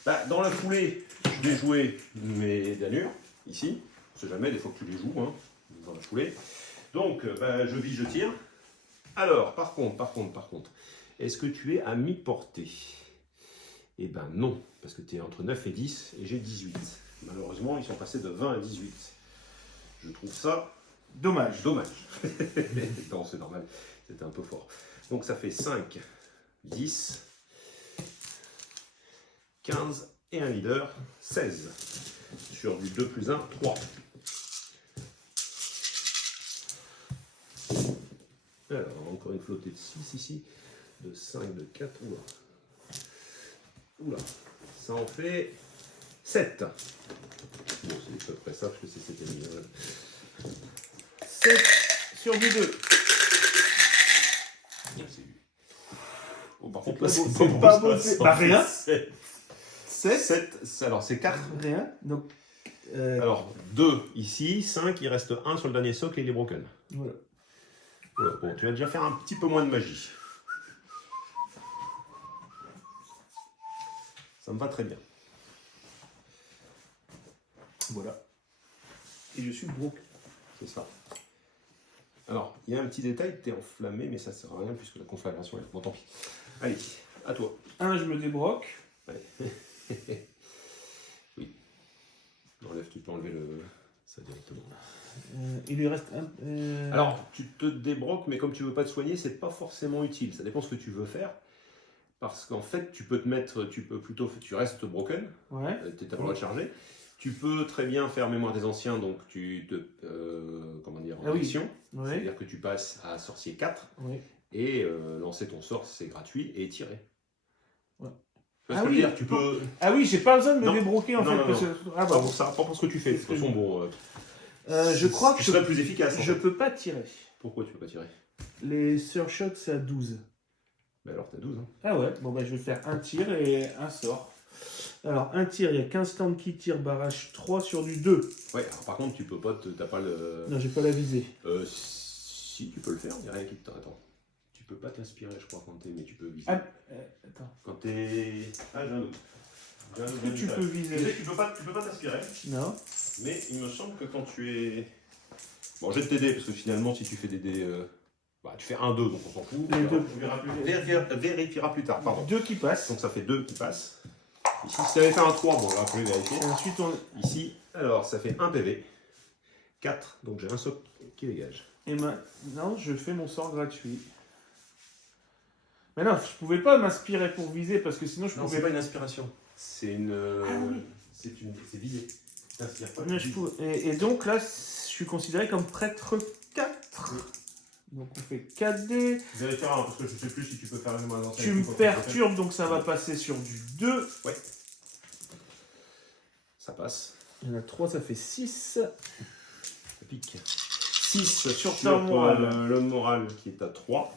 Bah, dans la foulée, je vais jouer mes danures, ici. On sait jamais, des fois que tu les joues, hein, dans la foulée. Donc, bah, je vis, je tire. Alors, par contre, est-ce que tu es à mi-portée? Eh ben non, parce que tu es entre 9 et 10, et j'ai 18. Malheureusement, ils sont passés de 20 à 18. Je trouve ça Dommage. dommage. Non, c'est normal, c'était un peu fort. Donc ça fait 5, 10, 15 et un leader, 16. Sur du 2 plus 1, 3. Alors, encore une flottée de 6 ici, de 5, de 4, oula. Oula, ça en fait 7. Bon, c'est à peu près ça, parce que c'est 7 et demi. 7 sur du 2. Bon, par contre, Là, là, c'est pas beau, c'est pas rien. 7. 7, alors c'est 4. Rien. Donc, Alors 2 ici, 5, il reste 1 sur le dernier socle et il est broken. voilà. Voilà, bon, tu vas déjà faire un petit peu moins de magie. Ça me va très bien. Voilà. Et je suis broke. C'est ça. Alors, il y a un petit détail, tu es enflammé, mais ça ne sert à rien puisque la conflagration est... Bon, tant pis. Allez, à toi. 1, je me débroque. Ouais. Oui. Enlève, tu peux enlever ça directement. Il lui reste un. Alors, tu te débroques, mais comme tu veux pas te soigner, c'est pas forcément utile. Ça dépend ce que tu veux faire. Parce qu'en fait, tu peux te mettre, tu restes broken, Ouais. tu n'as pas le droit de charger. Tu peux très bien faire mémoire des anciens, donc tu te, en Ah oui. action. Ouais. C'est-à-dire que tu passes à sorcier 4 Ouais. et lancer ton sort, c'est gratuit, et tirer. Ouais. Parce Ah que oui. dire, tu peux. Ah oui, j'ai pas besoin de me Non. débroquer en Non, fait. non, parce non. que... Ah Pas bah, pour ça, pas pour ce que tu fais. De toute façon, bon. je crois que ce je, serait plus efficace. En je fait. peux pas tirer. Pourquoi tu peux pas tirer? Les surshots, c'est à 12. Bah alors t'as 12. Hein. Ah ouais, bon bah je vais faire un tir et un sort. Alors, un tir, il y a 15 stands qui tirent, barrage 3 sur du 2. Ouais, alors par contre, tu peux pas. T'as pas le. Non, j'ai pas la visée. Si tu peux le faire, il n'y a rien qui te. Attends. Tu peux pas t'inspirer, je crois, quand t'es. Mais tu peux viser. Ah, attends. Quand t'es. Ah, j'ai un doute. Est-ce que tu peux Tu sais viser? que tu peux pas t'inspirer. Non. Mais il me semble que quand tu es. Bon, je vais t'aider parce que finalement, si tu fais des dés. Bah, tu fais 1-2, donc on s'en fout. Les deux. Vérifiera plus tard, pardon. 2 qui passent. Donc ça fait 2 qui passent. Ici, si tu avais fait un 3, bon, là, on peut vérifier. Et ensuite, on... Ici, alors, ça fait 1 PV. 4, donc j'ai un soc qui dégage. Et maintenant, je fais mon sort gratuit. Mais non, je pouvais pas m'inspirer pour viser parce que sinon je Non, pouvais. c'est pas une inspiration. C'est une. oui. C'est visé. T'inspires pas. Mais je pouvais- et donc là, je suis considéré comme prêtre 4. Oui. Donc on fait 4D. Vérifiera, hein, parce que je sais plus si tu peux faire la même avant. Tu me perturbes, donc ça va passer sur du 2. Ouais. Ça passe. Il y en a 3, ça fait 6. Ça pique. 6 sur ta morale. le moral qui est à 3.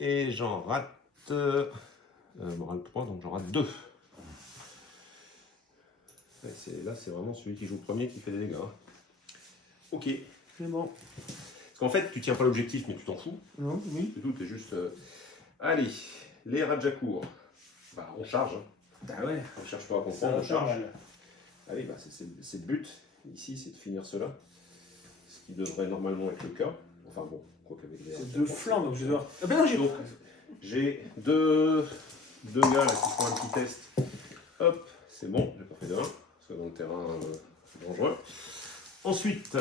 Et j'en rate. Moral 3, donc j'en rate 2. Ouais, là, c'est vraiment celui qui joue le premier qui fait des dégâts. Hein. Ok. C'est bon. Parce qu'en fait, tu tiens pas l'objectif, mais tu t'en fous. Non, oui. C'est tout, t'es juste. Allez, les Rajakour. Bah, on charge. Hein. Bah ouais. On cherche pas à Ça comprendre, va on faire charge. mal. Allez, bah, c'est le but. Ici, c'est de finir cela. Ce qui devrait normalement être le cas. Enfin bon, quoi qu'avec les. C'est 2 flancs, donc je dois. Ah ben non, j'ai. Donc, j'ai deux gars là qui font un petit test. Hop, c'est bon, j'ai pas fait de 1, parce que dans le terrain dangereux. Ensuite.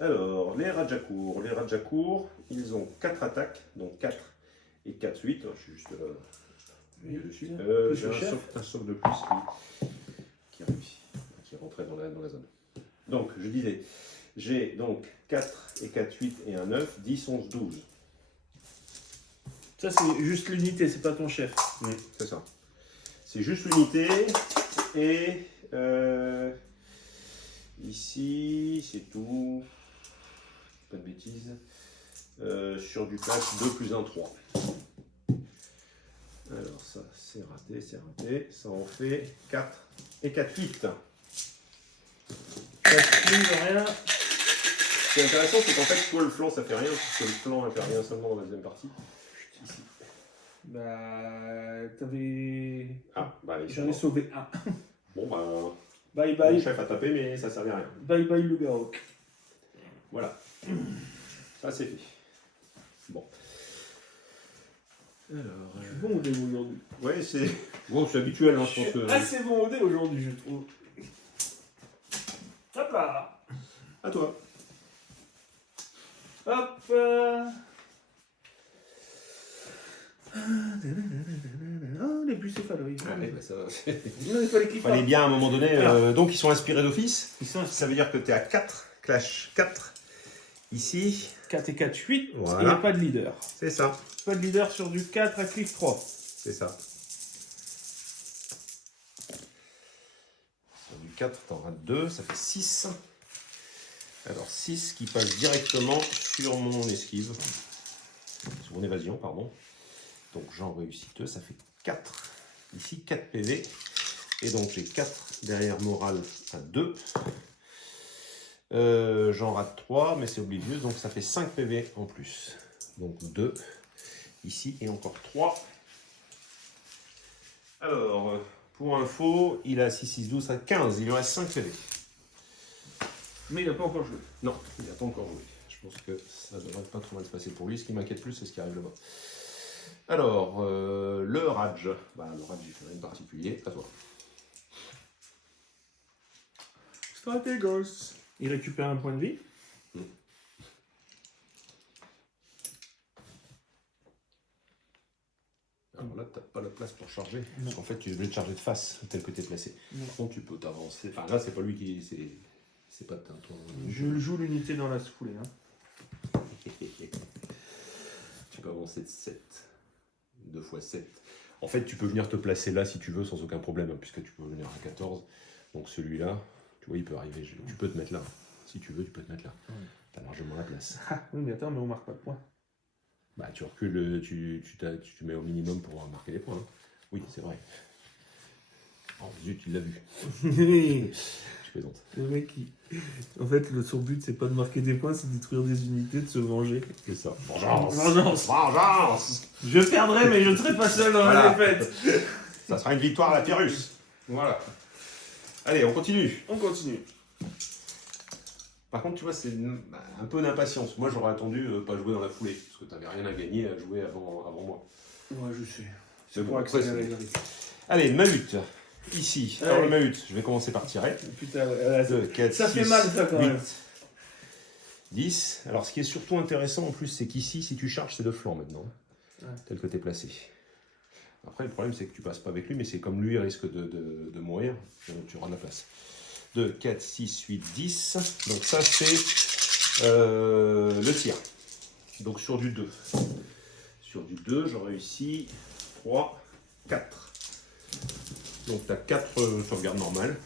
Alors, les Rajakour. Les Rajakour, ils ont 4 attaques, donc 4 et 4 suites. Je suis juste là. Oui, dessus. plus J'ai le chef. un socle de plus qui rentrait dans la zone. Donc, je disais, j'ai donc 4 et 4, 8 et un 9, 10, 11, 12. Ça, c'est juste l'unité, c'est pas ton chef. Oui, c'est ça. C'est juste l'unité. Et ici, c'est tout. Pas de bêtises. Sur du clash 2 plus 1, 3. Alors ça, c'est raté, c'est raté. Ça en fait 4 et 4, 8. Ça ne rien. Ce qui est intéressant, c'est qu'en fait, toi, le flanc, ça fait rien, puisque le flanc intervient seulement dans la deuxième partie. Ici. Bah. T'avais. Ah, bah, J'en ai sauvé un. Bon, bah, Bye le bye. chef a tapé, mais ça servait à rien. Bye bye le Garok. Voilà. Ça, c'est fait. Bon. Alors. Je suis bon au dé aujourd'hui. Ouais, c'est. Bon, c'est habituel, hein, je pense que. Assez bon au dé aujourd'hui, je trouve. Hop là. À toi. Hop. Oh, les bucéphaloïdes. Allez, bah, ça va. Non, il fallait qu'il Fallait bien à un moment donné. Alors. Donc, ils sont inspirés d'office. Ils sont Ça veut dire que tu es à 4, clash 4. Ici, 4 et 4, 8. Voilà. Et il n'y a pas de leader. c'est ça. Pas de leader sur du 4 à cliff 3. C'est ça. Sur du 4, t'en rates 2, ça fait 6. Alors 6 qui passe directement sur mon esquive. Sur mon évasion, pardon. Donc j'en réussis 2, ça fait 4. Ici 4 PV. Et donc j'ai 4 derrière morale à 2. J'en rate 3, mais c'est oblivieux, donc ça fait 5 PV en plus. Donc 2 ici et encore 3. Alors, pour info, il a 6, 6, 12, ça fait 15. Il lui reste 5 PV. Mais il n'a pas encore joué. Non, il n'a pas encore joué. Je pense que ça devrait pas trop mal se passer pour lui. Ce qui m'inquiète plus, c'est ce qui arrive là-bas. Alors, le Raj. Bah, le Raj, il fait rien de particulier. À toi. Stratégos. Il récupère un point de vie. Alors là, tu n'as pas la place pour charger. Parce qu'en fait, tu es obligé de charger de face, tel que tu es placé. Non. Par contre, tu peux t'avancer. Enfin, là, c'est pas lui qui. C'est pas ton. Je joue l'unité dans la foulée. Hein. Tu peux avancer de 7, x 7. En fait, tu peux venir te placer là si tu veux sans aucun problème, hein, puisque tu peux venir à 14. Donc celui-là, tu vois, il peut arriver. Tu peux te mettre là. Si tu veux, tu peux te mettre là. Tu as largement la place. Ah, oui, mais attends, mais on marque pas de points. Bah, tu recules, tu te mets au minimum pour marquer les points. Hein. Oui, c'est vrai. Oh zut, il l'a vu. Je plaisante. Le mec, en fait, son but, c'est pas de marquer des points, c'est de détruire des unités, de se venger. C'est ça. Vengeance. Vengeance. Vengeance. Je perdrai, mais je ne serai pas seul dans la défaite. Ça sera une victoire à la Pyrrhus. Voilà. Allez, on continue. On continue. Par contre, tu vois, c'est un peu d'impatience. Moi, j'aurais attendu pas jouer dans la foulée, parce que tu n'avais rien à gagner à jouer avant moi. Ouais, je sais. C'est Pour bon, accélérer après, le rythme. Allez, Mahut. Ici. Allez. Alors, le Mahut, je vais commencer par tirer. Putain, 2, 4, ça 6, fait mal, ça, quand 8, même. 10. Alors, ce qui est surtout intéressant en plus, c'est qu'ici, si tu charges, c'est de flanc maintenant, Ouais. tel que tu es placé. Après, le problème, c'est que tu passes pas avec lui, mais c'est comme lui, il risque de mourir, tu auras de la place. 2, 4, 6, 8, 10. Donc, ça, c'est le tir. Donc, sur du 2. Sur du 2, j'aurai réussi 3, 4. Donc, tu as 4 sauvegardes normales.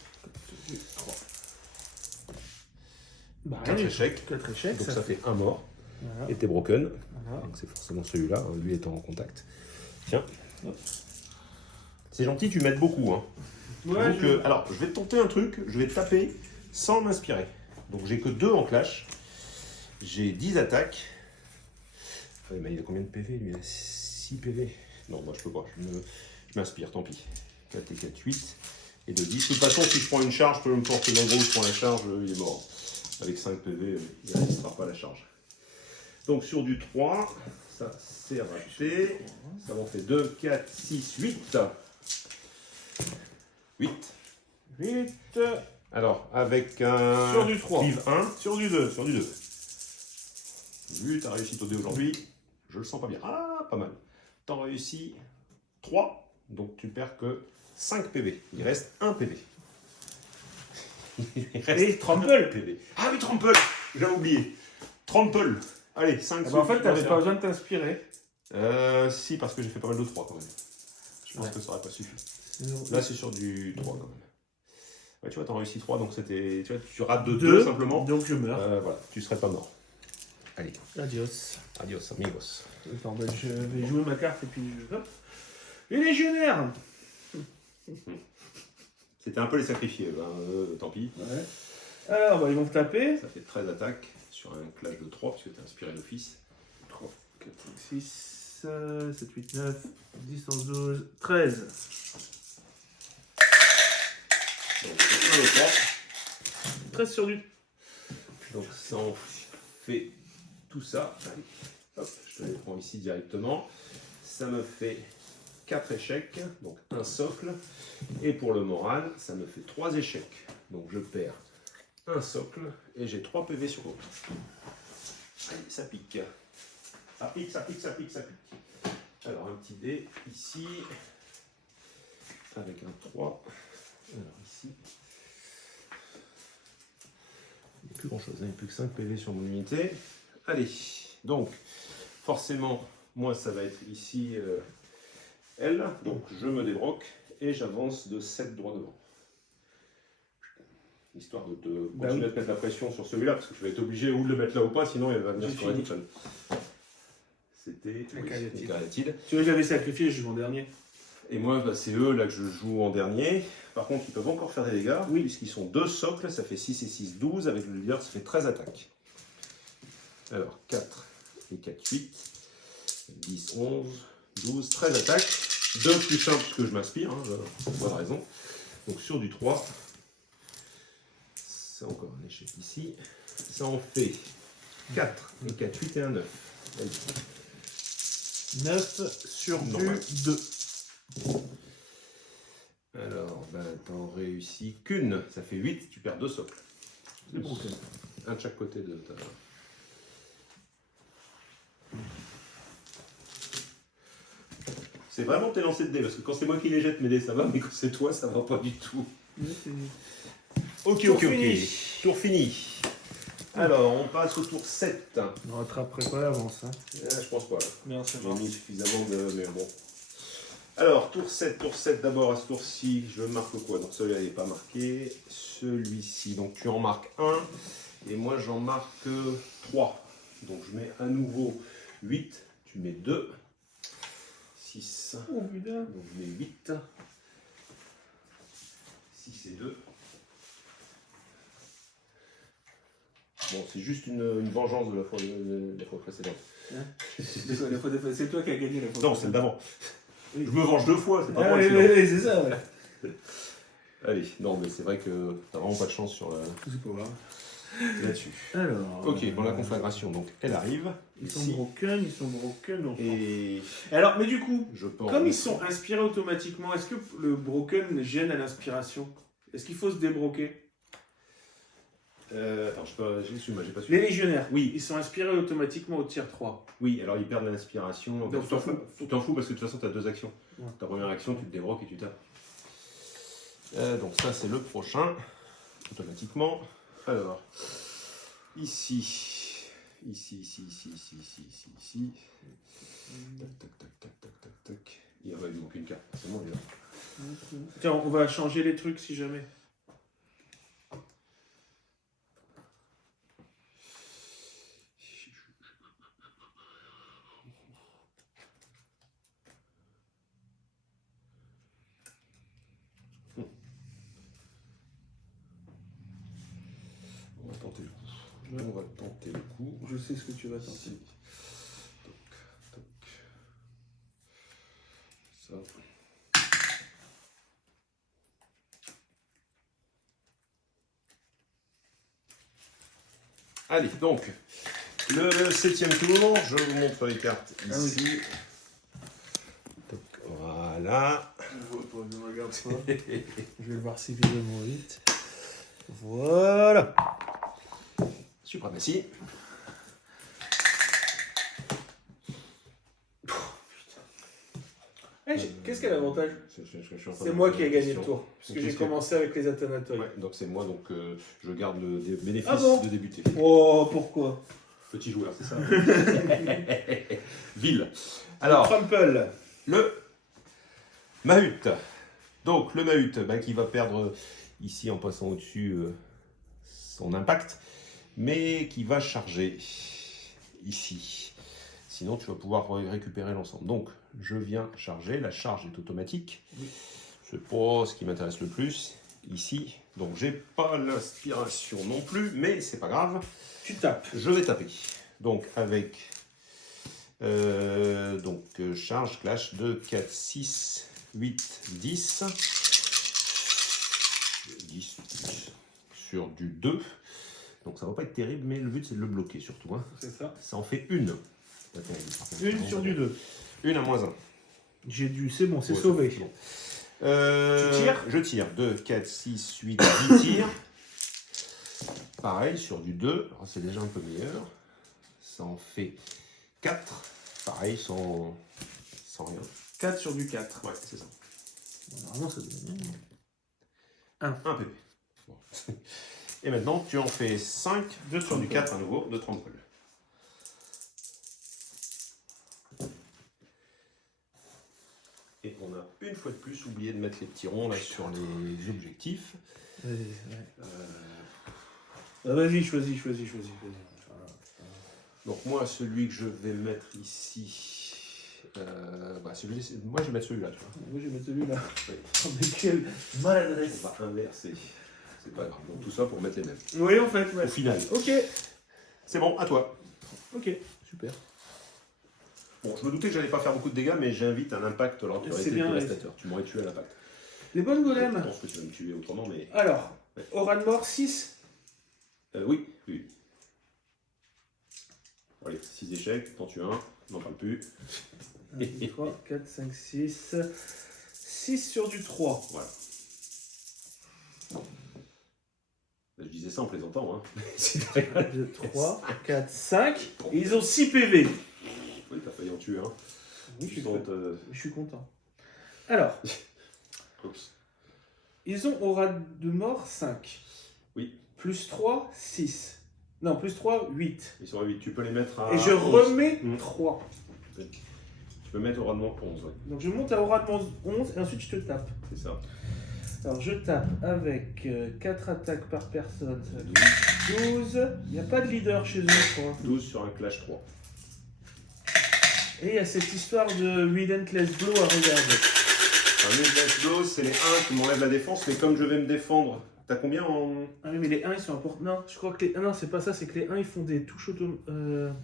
3. Bah, 4 allez, échecs. 4 échecs. Donc, ça fait un mort. Voilà. Et t'es broken. Voilà. Donc, c'est forcément celui-là, hein, lui étant en contact. Tiens. Hop. C'est gentil, tu m'aides beaucoup. Hein. Ouais, Donc, alors, je vais te tenter un truc. Je vais taper sans m'inspirer. Donc, j'ai que 2 en clash. J'ai 10 attaques. Mais il a combien de PV lui? Il a 6 PV. Non, moi je peux pas. Je m'inspire, tant pis. 4 et 4, 8. Et de 10. De toute façon, si je prends une charge, peu importe l'endroit où je prends la charge, il est mort. Avec 5 PV, il ne résistera pas à la charge. Donc sur du 3, ça c'est raté. Ça m'en fait 2, 4, 6, 8. 8. 8. Alors, avec un... Sur du 3. Vive 1. Sur du 2. Sur du 2. Vu ta réussite au dé aujourd'hui, je le sens pas bien. Ah, pas mal. T'en réussis 3, donc tu perds que 5 PV. Il reste 1 PV. Il reste Et Trample. PV. Ah oui, Trample. J'avais oublié. Trample. Allez, 5 En fait, t'avais pas besoin de t'inspirer. Si, parce que j'ai fait pas mal de 3 quand même. Je pense que ça aurait pas suffi. Là, c'est sur du 3 quand même. Ouais, tu vois, t'en réussis 3, donc c'était. Tu vois, tu rates de 2 simplement. Donc je meurs. Voilà, tu serais pas mort. Allez, Adios. adios amigos. Attends, ben, je vais jouer ma carte et puis je... Hop. Les légionnaires. C'était un peu les sacrifiés, tant pis. Ouais. Alors, bah, ils vont te taper. Ça fait 13 attaques sur un clash de 3, puisque tu as inspiré d'office. 3, 4, 5, 6, 7, 8, 9, 10, 11, 12, 13. Donc, c'est 1 de 3. 13 sur du... Donc, ça en fait tout ça. Allez, hop, je te les prends ici directement. Ça me fait 4 échecs, donc un socle. Et pour le moral, ça me fait 3 échecs. Donc, je perds un socle et j'ai 3 PV sur l'autre. Allez, ça pique. Ça pique, ça pique, ça pique, ça pique. Alors, un petit dé ici. Avec un 3. Alors, ici. Il n'y a plus grand chose, il n'y a plus que 5 PV sur mon unité. Allez, donc, forcément, moi ça va être ici L, donc je me débroque et j'avance de 7 droits devant. Histoire de te continuer à te mettre la pression sur celui-là, parce que tu vas être obligé ou de le mettre là ou pas, sinon il va venir sur la toute seule. C'était Un cariatide. cariatide. Tu vois, j'avais sacrifié, je joue en dernier. Et moi, bah, c'est eux là que je joue en dernier. Par contre, ils peuvent encore faire des dégâts, Oui. puisqu'ils sont 2 socles, ça fait 6 et 6, 12. Avec le leader, ça fait 13 attaques. Alors, 4 et 4, 8, 10, 11, 12, 13 attaques. 2 plus simple que je m'inspire, hein, pour bonne raison. Donc sur du 3, c'est encore un échec ici. Ça en fait 4 et 4, 8 et un 9. 9 sur Normal. du 2. Alors, ben, t'en réussis qu'une, ça fait 8, tu perds 2 socles. C'est bon, ok. Un de chaque côté de ta... C'est vraiment tes lancers de dés, parce que quand c'est moi qui les jette mes dés ça va, mais quand c'est toi ça va pas du tout. Ok, Tour ok, ok. fini. Tour fini. Alors, on passe au tour 7. On rattraperait pas l'avance. Hein. Je pense pas. Là. Merci. J'ai mis suffisamment de... Mais bon. Alors, tour 7 d'abord à ce tour-ci, je marque quoi? Donc celui-là n'est pas marqué. Celui-ci, donc tu en marques 1 et moi j'en marque 3. Donc je mets à nouveau 8, tu mets 2, 6, Oh putain. donc je mets 8, 6 et 2. Bon, c'est juste une vengeance de la fois précédente. C'est toi qui as gagné la fois. Non, celle d'avant. Je me venge 2 fois, c'est pas Ah, moi oui, qui oui, oui, c'est ça, ouais. Allez, non, mais c'est vrai que t'as vraiment pas de chance sur C'est pas grave. là-dessus. Alors. Ok, bon, la conflagration, donc elle arrive. Ils sont ici, broken. On et Alors, mais du coup, je pense. comme ils sont inspirés automatiquement, est-ce que le broken gêne à l'inspiration? Est-ce qu'il faut se débroquer? Attends, j'ai pas Les suivi. légionnaires, Oui. ils sont inspirés automatiquement au tier 3. Oui, alors ils perdent l'inspiration. Donc, Tu t'en fous parce que de toute façon, tu as 2 actions. Ouais. Ta première action, tu te débroques et tu tapes. Donc ça, c'est le prochain, automatiquement. Alors, ici. Tac. Il n'y a aucune carte, c'est bon déjà. Tiens, on va changer les trucs si jamais. On va tenter le coup. Je sais ce que tu vas tenter. Ici. Toc. Ça. Allez, donc, le 7e tour, je vous montre les cartes ici. Donc, voilà. Je ne regarde pas. Je vais le voir suffisamment vite. Voilà. Suprématie. Qu'est-ce qu'elle a l'avantage? C'est C'est moi qui ai gagné le tour. Parce que j'ai commencé avec les Athanatoi. Ouais, donc c'est moi, donc je garde le bénéfice Ah bon de débuter. Oh, pourquoi? Petit joueur, c'est ça. Ville. Alors, Trample. le Mahut. Donc le Mahut qui va perdre ici en passant au-dessus son impact, mais qui va charger ici. Sinon tu vas pouvoir récupérer l'ensemble. Donc je viens charger, la charge est automatique. Oui. C'est pas ce qui m'intéresse le plus ici. Donc j'ai pas l'inspiration non plus, mais c'est pas grave. Tu tapes. Je vais taper. Donc avec charge, clash de 4, 6, 8, 10. 10 sur du 2. Donc ça va pas être terrible, mais le but c'est de le bloquer surtout. Hein. C'est ça. Ça en fait une. Une sur du 2. Une à moins 1. J'ai dû. C'est bon, c'est Ouais, sauvé. c'est bon. Tu tires? Je tire. 2, 4, 6, 8, 10 tirs. Pareil, sur du 2. Alors, c'est déjà un peu meilleur. Ça en fait 4. Pareil, sans rien. 4 sur du 4. Ouais, c'est ça. Normalement, ça donne bien. Un PV. Bon. Et maintenant, tu en fais 5 Deux sur du trample. 4 à nouveau de trample. Et on a une fois de plus oublié de mettre les petits ronds là sur les objectifs. Vas-y, choisis. Donc moi, celui que je vais mettre ici, moi je vais mettre celui-là, tu vois. Moi, je vais mettre celui-là. Oui. Oh, mais quelle maladresse. On va inverser. C'est pas grave. Donc tout ça pour mettre les mêmes. Oui, en fait, ouais. Au final. Ok. C'est bon, à toi. Ok, super. Bon, je me doutais que j'allais pas faire beaucoup de dégâts, mais j'invite un impact alors que tu aurais C'est été bien, dévastateur. Tu m'aurais tué à l'impact. Les bonnes Je golems. pense que tu vas me tuer autrement, mais... Alors, Ouais. aura de mort 6. Oui. Allez, 6 échecs, t'en tues un, n'en parle plus. 1, 2, 3, 4, 5, 6. 6 sur du 3. Voilà. Je disais ça en plaisantant, hein. C'est pas 2, 3, 4, 5. Et ils ont 6 PV. Oui, t'as failli en tuer un. Oui, Tu sens, je suis content. Alors, oups. ils ont aura de mort 5. Oui. Plus 3, 6. Non, plus 3, 8. Ils sont à 8. Tu peux les mettre à... Et je 11. remets Mmh. 3. Tu Tu peux mettre au rendement 11, ouais. Donc je monte à aura de 11 et ensuite je te tape. C'est ça. Alors je tape avec 4 attaques par personne, ça fait 12. Il n'y a pas de leader chez eux, je crois. 12 sur un clash 3. Et il y a cette histoire de Relentless Blow à regarder. Un Midnight Blow, c'est les 1 qui m'enlèvent la défense, mais comme je vais me défendre, t'as combien en. Ah oui, mais les 1 ils sont importants. Non, je crois que les. Ah non, c'est pas ça, c'est que les 1 ils font des touches automatiques.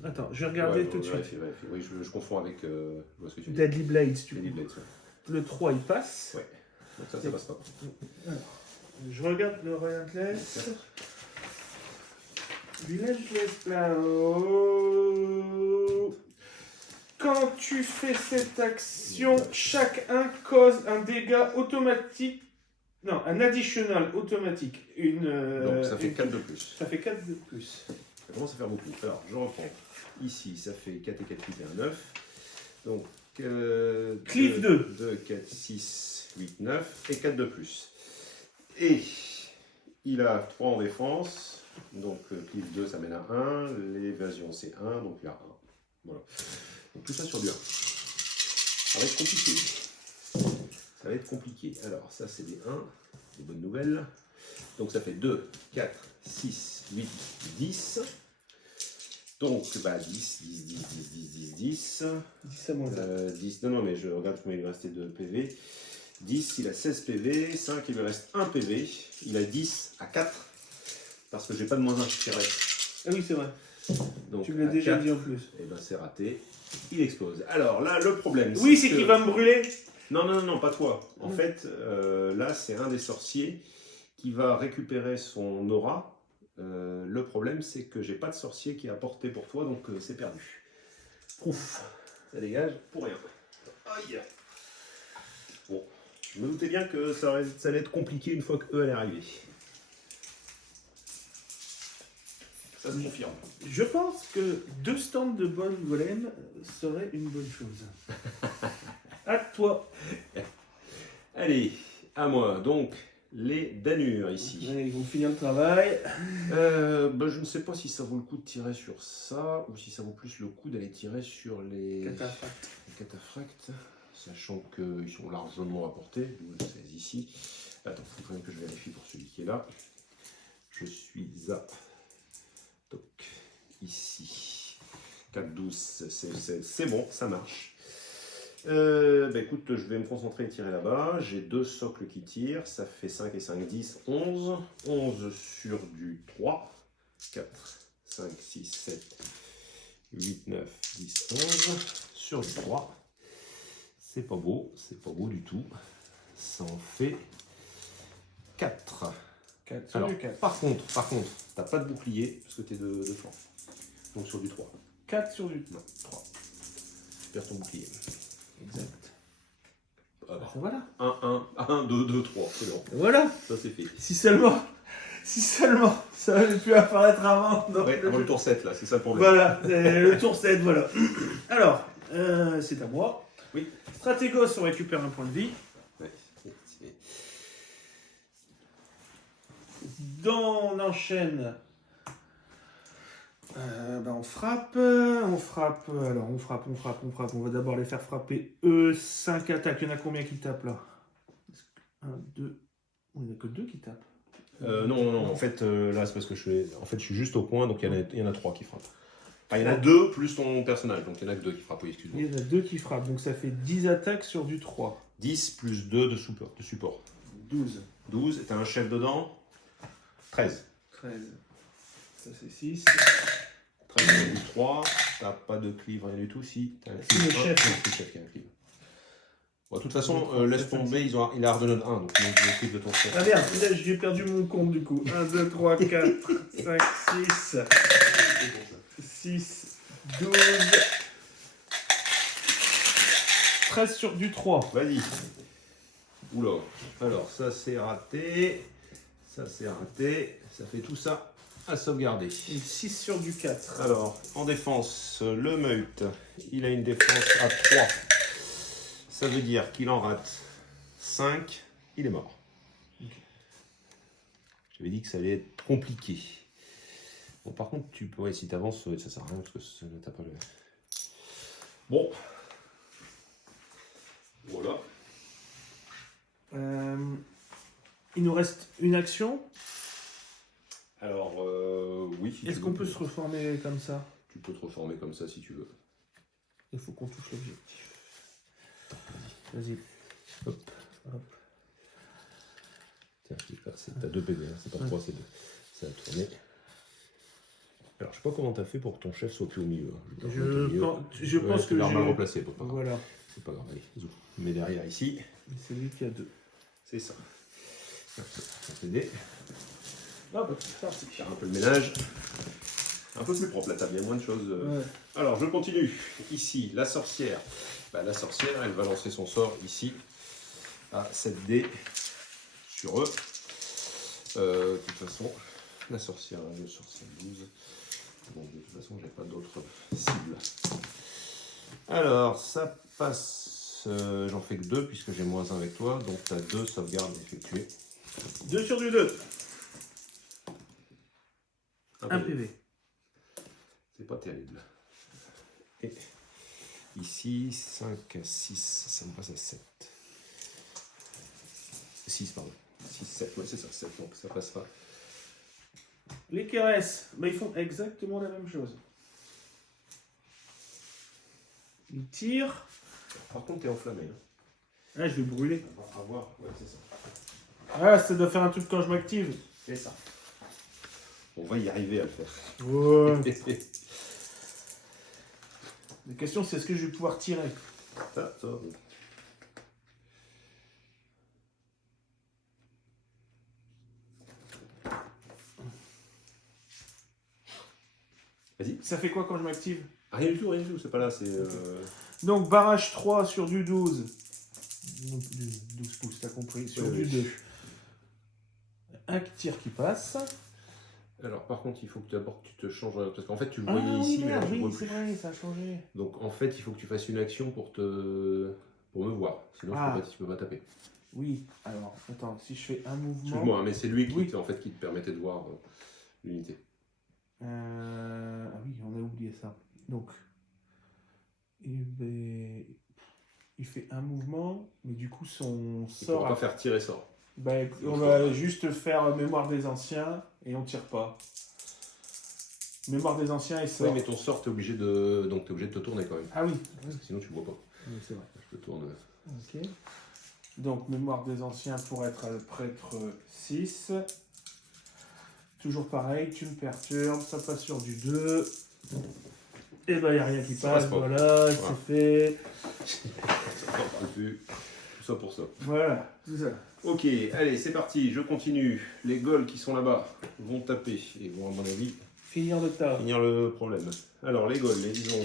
Attends, je vais regarder Ouais, tout de suite. vérifie. Oui, je confonds avec. Je vois ce que tu dis. Deadly Blades, tu Deadly vois. Blades, ouais. Le 3 il passe. Ouais. Donc ça passe pas. Alors, je regarde le Relentless. Relentless Blow. Quand tu fais cette action, chaque 1 cause un dégât automatique. Non, un additionnel automatique. Donc ça fait 4 de plus. Ça fait 4 de plus. Ça commence à faire beaucoup. Alors, je reprends. Ici, ça fait 4 et 4, 8 et un 9. Donc, Cleave 2. 2, 4, 6, 8, 9 et 4 de plus. Et il a 3 en défense. Donc, Cleave 2, ça mène à 1. L'évasion, c'est 1. Donc, il y a 1. Voilà. Donc, tout ça sur du 1. Ça va être compliqué. Ça va être compliqué. Alors, ça, c'est des 1. Des bonnes nouvelles. Donc, ça fait 2, 4, 6, 8, 10. Donc, 10, 10, 10, 10, 10, 10. 10 à moins 10, non, mais je regarde combien il lui restait de PV. 10, il a 16 PV. 5, il lui reste 1 PV. Il a 10 à 4. Parce que j'ai pas de moins 1 qui reste. Ah oui, c'est vrai. Donc, Tu me l'as à déjà 4, dit en plus. et ben c'est raté. Il explose. Alors là, le problème. Oui, c'est que... qu'il va me brûler. Non, pas toi. En fait, là, c'est un des sorciers qui va récupérer son aura. Le problème, c'est que j'ai pas de sorcier qui est à portée pour toi, donc c'est perdu. Ouf, ça dégage pour rien. Aïe. Bon, je me doutais bien que ça allait être compliqué une fois qu'eux allaient arriver. Ça se confirme. Je pense que 2 stands de bol golem serait une bonne chose. À toi. Allez, à moi. Donc, les Danures ici. Ouais, ils vont finir le travail. Je ne sais pas si ça vaut le coup de tirer sur ça ou si ça vaut plus le coup d'aller tirer sur les cataphractes, sachant qu'ils sont largement à portée. 12, 16 ici. Attends, il faut quand même que je vérifie pour celui qui est là. Je suis à donc, ici. 4, 12, c'est bon, ça marche. Écoute, je vais me concentrer et tirer là-bas. J'ai 2 socles qui tirent. Ça fait 5 et 5, 10, 11. 11 sur du 3. 4, 5, 6, 7, 8, 9, 10, 11. Sur du 3. C'est pas beau du tout. Ça en fait 4. 4 sur Alors, du 4. par contre, t'as pas de bouclier parce que t'es de flanc. Donc sur du 3. 4 sur du Non, 3. Perds ton bouclier. Exact. Alors, Voilà. 1, 2, 2, 3. C'est bon. Voilà. Ça c'est fait. Si seulement ça avait pu apparaître avant. Ouais, avant le tour 7 là, c'est ça le problème. Voilà, le tour 7, voilà. Alors, c'est à moi. Oui. Stratégos, on récupère un point de vie. Ouais. On enchaîne. On frappe. Alors, on frappe. On va d'abord les faire frapper. 5 attaques. Il y en a combien qui tapent là 1, 2. Il n'y en a que 2 qui tapent. Non, en fait, là c'est parce que je suis juste au point, donc il y en a 3 qui frappent. Enfin, il y en a 2 plus ton personnage, donc il y en a que 2 qui frappent, oui, excuse-moi. Il y en a 2 qui frappent, donc ça fait 10 attaques sur du 3. 10 plus 2 de support. 12. 12, et t'as un chef dedans 13. 13. Ça c'est 6. 13 sur du 3, t'as pas de cleave, rien du tout, si. T'as un Si, cleave. le chef. C'est le chef qui a un cleave. Bon, de toute façon, laisse tomber, il a redonné 1, donc le cleave de ton chef. Ah merde, là j'ai perdu mon compte du coup. 1, 2, 3, 4, 5, 6, 6, 12, 13 sur du 3. Vas-y. Oula. Alors, ça c'est raté. Ça c'est raté. Ça fait tout ça à sauvegarder. Et 6 sur du 4. Alors, en défense, le meute, il a une défense à 3. Ça veut dire qu'il en rate 5. Il est mort. Okay. J'avais dit que ça allait être compliqué. Bon, par contre, si tu avances, ça sert à rien parce que ça ne t'a pas le. Bon. Il nous reste une action. Alors, oui. Si Est-ce tu qu'on veux, peut se reformer comme ça? Tu peux te reformer comme ça si tu veux. Il faut qu'on touche l'objectif. Vas-y. Hop. Tiens, t'as 2 PV, hein, c'est pas 3, c'est 2. Ça a tourné. Alors, je sais pas comment t'as fait pour que ton chef soit plus au milieu. Hein. Je pense que tu l'as mal j'ai... replacé, pas grave. Voilà. C'est pas grave, allez, zoom. Mets derrière ici. C'est lui qui a 2. C'est ça. Ça va t'aider. Ah bah, c'est parti. Faire un peu le ménage. Un peu plus propre la table, il y a moins de choses. Ouais. Alors, je continue. Ici, la sorcière. La sorcière, elle va lancer son sort ici, à 7D sur eux. De toute façon, la sorcière, le sorcier 12. Bon, de toute façon, j'ai pas d'autres cibles. Alors, ça passe. J'en fais que 2 puisque j'ai moins 1 avec toi. Donc, tu as 2 sauvegardes effectuées. 2 sur du 2. 1 PV. PV. C'est pas terrible. Et ici, 5, 6, ça me passe à 7. 6, pardon. 6, 7, ouais, c'est ça, 7, donc ça passe pas. Les caresses, bah, ils font exactement la même chose. Ils tirent. Par contre, t'es enflammé. Hein. Ah, je vais brûler. On va voir, ouais, c'est ça. Ah, ça doit faire un truc quand je m'active. C'est ça. On va y arriver à le faire. Ouais. La question, c'est est-ce que je vais pouvoir tirer? Attends. Vas-y. Ça fait quoi quand je m'active? Rien du tout, c'est pas là, c'est... Donc, barrage 3 sur du 12. Donc, du 12 pouces, t'as compris. Sur du 2. Un tir qui passe. Alors, par contre, il faut que d'abord tu te changes, parce qu'en fait, tu le voyais Ah ici, oui, mais là, merde, tu le vois oui, c'est plus. vrai, ça a changé. Donc, en fait, il faut que tu fasses une action pour me voir. Sinon, tu peux pas taper. Oui, alors, attends, si je fais un mouvement... Excuse-moi, hein, mais c'est lui qui, Oui. en fait, qui te permettait de voir l'unité. Ah oui, on a oublié ça. Donc, il fait un mouvement, mais du coup, son Il ne pourra sort... pas faire tirer sort. Ben, on va juste faire mémoire des anciens et on tire pas. Mémoire des anciens et sort. Oui, mais ton sort, t'es obligé de te tourner quand même. Ah oui, Parce que sinon, tu le vois pas. oui c'est vrai. Je te tourne. Ok. Donc, mémoire des anciens pour être prêtre 6. Toujours pareil, tu me perturbes, ça passe sur du 2. Et ben, il n'y a rien qui Ça passe, passe pas. voilà, c'est fait. Ça t'en parle plus. Tout ça pour ça. Voilà, tout ça. Ok, allez, c'est parti, je continue. Les Gauls qui sont là-bas vont taper et vont, à mon avis, Finir le tas. finir le problème. Alors, les Gauls, ils ont...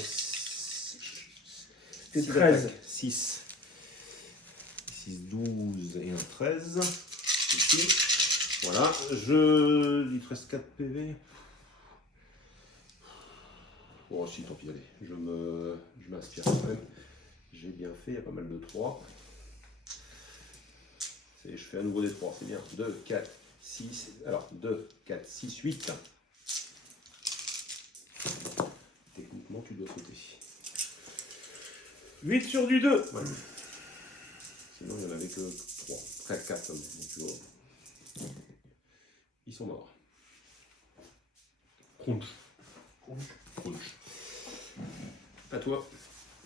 C'est 13. 6. 6, 12 et un 13. Ici. Voilà, il te reste 4 PV. Bon, si, tant pis, allez. Je m'inspire quand même. J'ai bien fait, il y a pas mal de 3. Je fais à nouveau des 3, c'est bien. 2, 4, 6. Alors, 2, 4, 6, 8. Techniquement, tu dois sauter. 8 sur du 2. Ouais. Sinon, il n'y en avait que 3. Après, 4. Donc, tu vois. Ils sont morts. Crunch. Crunch. À toi.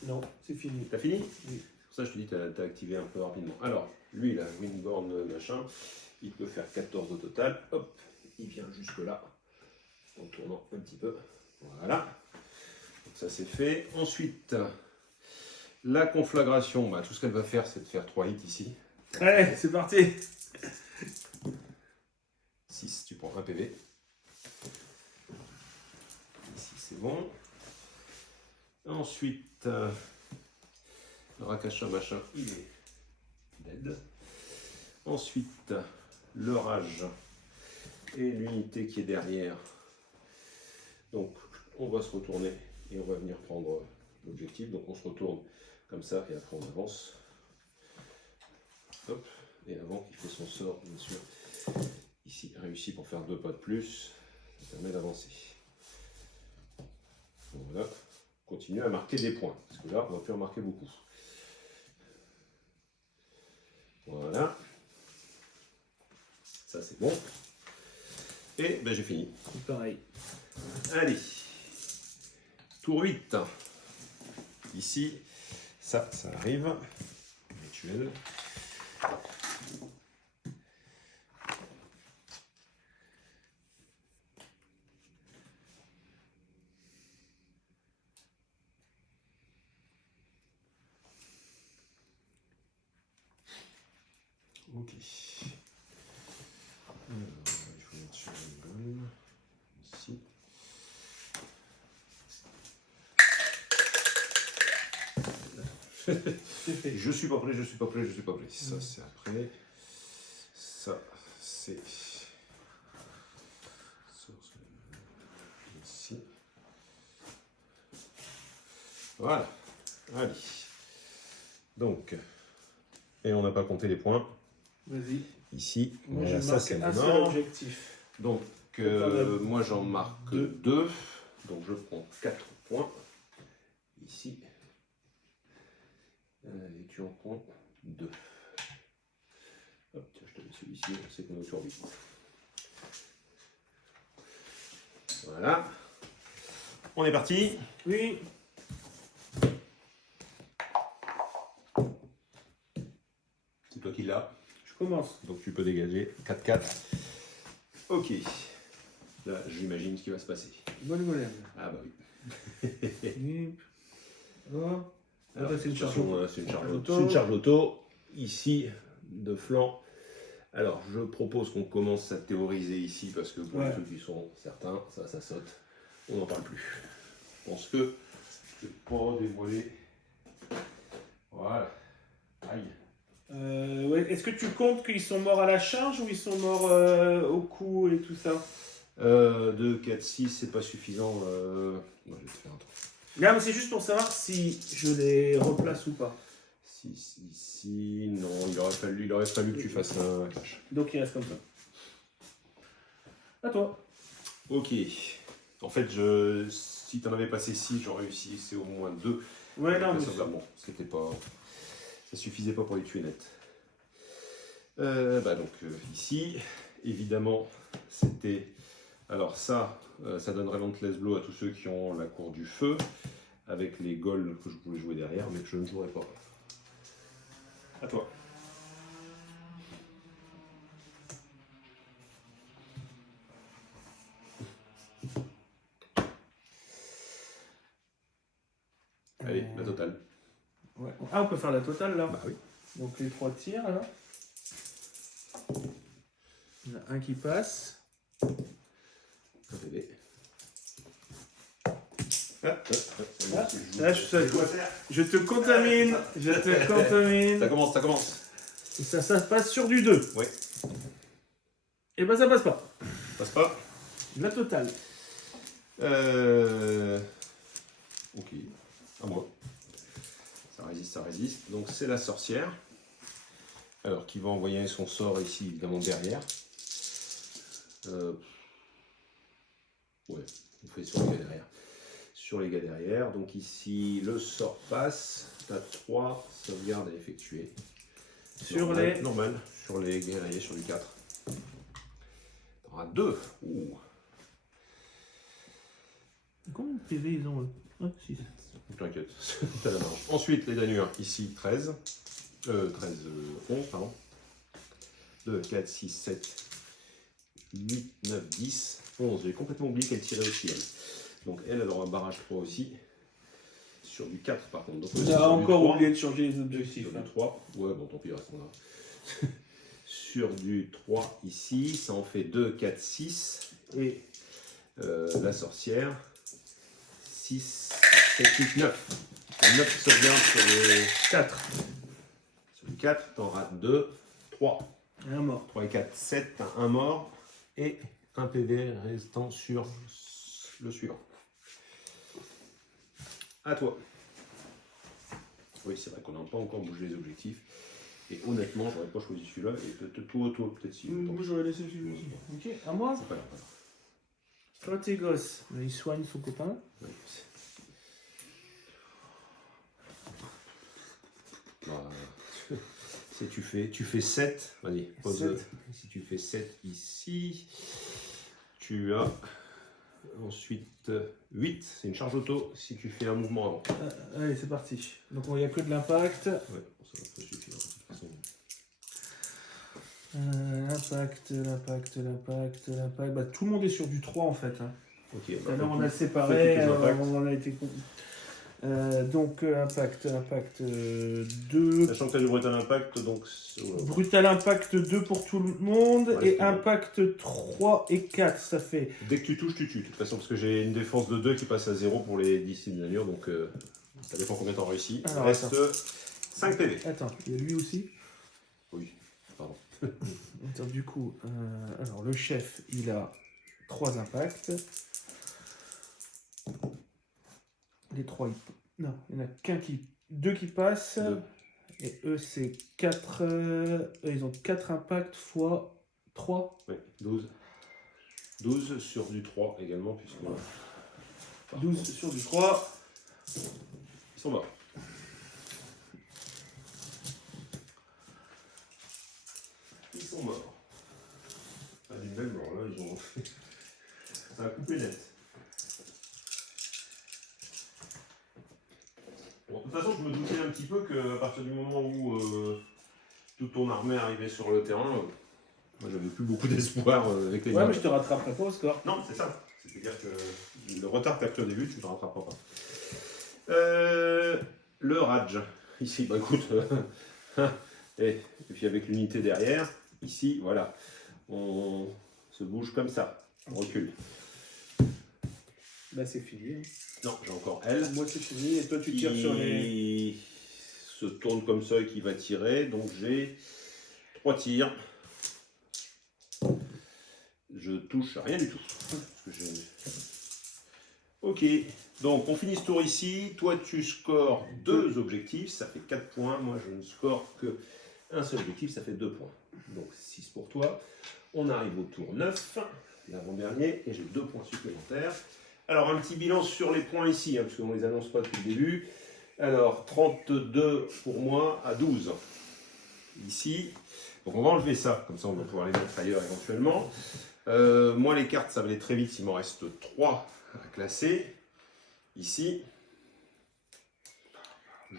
Non, c'est fini. T'as fini? Oui. C'est pour ça que je te dis, t'as activé un peu rapidement. Alors, lui, là, Windborn machin, il peut faire 14 au total. Hop, il vient jusque là, en tournant un petit peu. Voilà. Donc ça, c'est fait. Ensuite, la conflagration, bah, tout ce qu'elle va faire, c'est de faire 3 hits ici. Allez, c'est parti. 6, tu prends un PV. Ici, c'est bon. Ensuite, le Rakasha machin, il est dead. Ensuite, le rage et l'unité qui est derrière. Donc, on va se retourner et on va venir prendre l'objectif. Donc, on se retourne comme ça et après on avance. Hop, et avant qu'il fait son sort, bien sûr. Ici, réussi pour faire 2 pas de plus. Ça permet d'avancer. Voilà. Continue à marquer des points. Parce que là, on va plus en marquer beaucoup. Voilà. c'est bon. Et ben, j'ai fini. C'est pareil. Allez, tour 8. Ici, ça arrive. Rituel. Ok. Alors, il faut mettre sur une gomme. Ici. Je suis pas prêt, je suis pas prêt, je suis pas prêt. Ça c'est après. Ça c'est. Ici. Voilà. Allez. Donc. Et on n'a pas compté les points. Vas-y. Ici. Moi, Voilà, je ça marque c'est un seul mort. objectif. Donc, moi j'en marque 2. Donc je prends 4 points. Ici. Et tu en prends 2. Hop, tiens, je te mets celui-ci, c'est qu'on est sur 8. Voilà. On est parti. Oui. C'est toi qui l'as. Je commence. Donc tu peux dégager 4-4. Ok. Là, j'imagine ce qui va se passer. Bonne golem. Ah bah oui. Hip. Oh. Alors, Là, c'est une charge attention, auto. c'est une charge Auto. auto. C'est une charge auto. Ici, de flanc. Alors, je propose qu'on commence à théoriser ici parce que pour Ouais. ceux qui sont certains, ça saute. On n'en parle plus. Je pense que je ne vais pas dévoiler. Voilà. Aïe. Ouais. Est-ce que tu comptes qu'ils sont morts à la charge ou ils sont morts au coup et tout ça? 2, 4, 6, c'est pas suffisant. Moi, je vais te faire un truc. Là, mais c'est juste pour savoir si je les replace ou pas. 6 ici. Non, il aurait fallu que tu fasses un clash. Donc il reste comme ça. À toi. Ok. En fait, si tu en avais passé 6, j'aurais réussi. C'est au moins 2. Ouais, non, mais Bon, c'était pas. Ça suffisait pas pour les tuer net. Donc ici, évidemment, c'était. Alors ça donne Relentless Blow à tous ceux qui ont la cour du feu, avec les goals que je pouvais jouer derrière, mais que je ne jouerai pas. À toi. Allez, la totale. Ouais. Ah, on peut faire la totale là. Bah oui. Donc les 3 tirs alors. Il y en a un qui passe. Un PV. Là, je te contamine. Je te contamine. Ça commence. Et ça passe sur du 2. Oui. Et ben ça passe pas. Passe pas. La totale. Ok. À moi. Ça résiste. Donc c'est la sorcière. Alors qui va envoyer son sort ici, évidemment derrière. Ouais, il faut sur les gars derrière. Sur les gars derrière. Donc ici, le sort passe. Tu as 3 sauvegardes à effectuer. Sur Normal, les. normal. Sur les guerriers, sur du 4. Tu auras 2. Ouh. Combien de PV ils ont eux? 6. T'inquiète, t'as la marge. Ensuite, les danures, ici 11, pardon. 2, 4, 6, 7, 8, 9, 10, 11. J'ai complètement oublié qu'elle tirait aussi, elle. Donc elle aura un barrage 3 aussi. Sur du 4 par contre. Donc, On a encore oublié de changer les objectifs. sur du 3. Ouais, bon, tant pis, restons là. Sur du 3 ici, ça en fait 2, 4, 6. Et la sorcière, 6, 7, 8, 9. 9 sauvegardes sur les 4. Sur les 4, t'en rates 2, 3. Un mort. 3 et 4, 7, t'as un mort et un PV restant sur le suivant. À toi. Oui, c'est vrai qu'on n'a pas encore bougé les objectifs. Et honnêtement, j'aurais pas choisi celui-là. Et peut-être toi, peut-être si. Moi j'aurais laissé celui aussi. Ok, à moi. C'est pas grave. Toi tes gosses. Il soigne son copain. Ouais. Bah, Si tu fais 7, vas-y, pose. 7. Si tu fais 7 ici, tu as ensuite 8, c'est une charge auto si tu fais un mouvement avant. Allez, c'est parti. Donc il n'y a que de l'impact. Ouais, ça va pas suffire de toute façon. L'impact. Bah, tout le monde est sur du 3 en fait. Hein. Ok, Tout à l'heure on a séparé, fais tous les impacts. on en a été. Donc impact 2. Sachant que tu as du brutal impact, donc. Brutal impact 2 pour tout le monde Ouais, et c'est impact 3 et 4, ça fait. Dès que tu touches, tu tues. De toute façon, parce que j'ai une défense de 2 qui passe à 0 pour les 10 signalures, donc ça dépend combien t'en réussis. Il Alors, reste attends. 5 PV. Attends, il y a lui aussi. Oui, pardon. Attends, du coup, alors le chef, il a 3 impacts. Les 3, non, il n'y en a qu'un qui. 2 qui passent. Deux. Et eux, c'est 4. Eux, ils ont 4 impacts fois 3. Oui, 12. 12 sur du 3 également, puisque. 12 sur du 3. Ils sont morts. Ils sont morts. Pas d'une belle mort, là, ils ont. Ça a coupé net. Bon, de toute façon, je me doutais un petit peu qu'à partir du moment où toute ton armée arrivait sur le terrain, moi j'avais plus beaucoup d'espoir avec les Ouais, gars. mais je te rattraperai pas au score. Non, c'est ça. C'est-à-dire que le retard que tu as pris au début, tu ne te rattraperas pas. Le Raj. Ici, bah écoute, et puis avec l'unité derrière, ici, voilà, on se bouge comme ça, on recule. Bah, c'est fini. Non, j'ai encore elle. Moi, c'est fini. Et toi, tu tires sur les. Qui se tourne comme ça et qui va tirer. Donc j'ai 3 tirs. Je touche rien du tout. Parce que ok, donc on finit ce tour ici. Toi tu scores 2 objectifs, ça fait 4 points. Moi je ne score que un seul objectif, ça fait 2 points. Donc 6 pour toi. On arrive au tour 9, l'avant-dernier, et j'ai 2 points supplémentaires. Alors un petit bilan sur les points ici, hein, parce qu'on ne les annonce pas depuis le début. Alors 32 pour moi à 12 ici. Donc on va enlever ça, comme ça on va pouvoir les mettre ailleurs éventuellement. Moi les cartes ça va aller très vite, il m'en reste 3 à classer. Ici,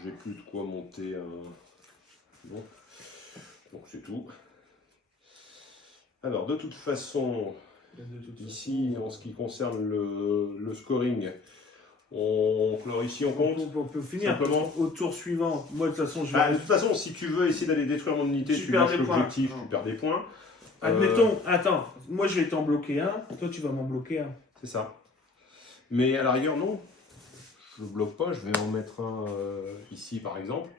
j'ai plus de quoi monter un... Bon. Donc c'est tout. Alors de toute façon... Ici, en ce qui concerne le scoring, on clore ici, on compte. On peut finir Simplement. au tour suivant. Moi, de toute façon, je vais. Ah, de toute façon, si tu veux essayer d'aller détruire mon unité, Tu tu perds lâches des points. l'objectif, Non. tu perds des points. Admettons, attends, moi je vais t'en bloquer un, toi tu vas m'en bloquer un. C'est ça. Mais à la rigueur, non. Je ne bloque pas, je vais en mettre un ici par exemple.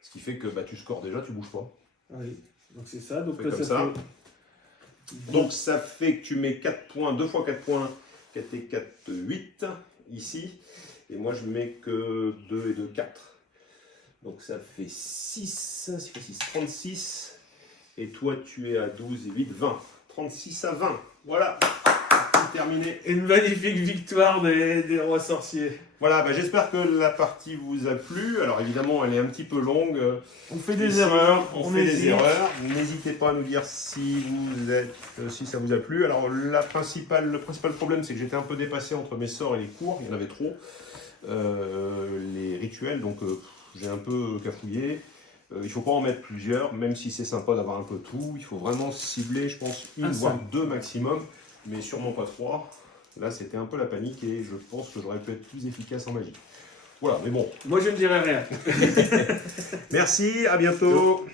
Ce qui fait que bah, tu scores déjà, tu bouges pas. Oui, donc c'est ça. Donc Fais là, comme ça ça. fait. Donc ça fait que tu mets 4 points, 2 fois 4 points, 4 et 4, 8 ici. Et moi je mets que 2 et 2, 4. Donc ça fait 6, 36. Et toi tu es à 12 et 8, 20. 36 à 20. Voilà, c'est terminé. Une magnifique victoire des rois sorciers. Voilà, bah, j'espère que la partie vous a plu. Alors évidemment elle est un petit peu longue. On fait des Ici, erreurs, on fait des hésite. erreurs. N'hésitez pas à nous dire si si ça vous a plu. Alors le principal problème, c'est que j'étais un peu dépassé entre mes sorts et les cours. Il y en avait trop. Les rituels, donc j'ai un peu cafouillé. Il ne faut pas en mettre plusieurs, même si c'est sympa d'avoir un peu tout. Il faut vraiment cibler, je pense, une voire 2 maximum, mais sûrement pas 3. Là, c'était un peu la panique et je pense que j'aurais pu être plus efficace en magie. Voilà, mais bon. Moi je ne dirai rien. Merci, à bientôt.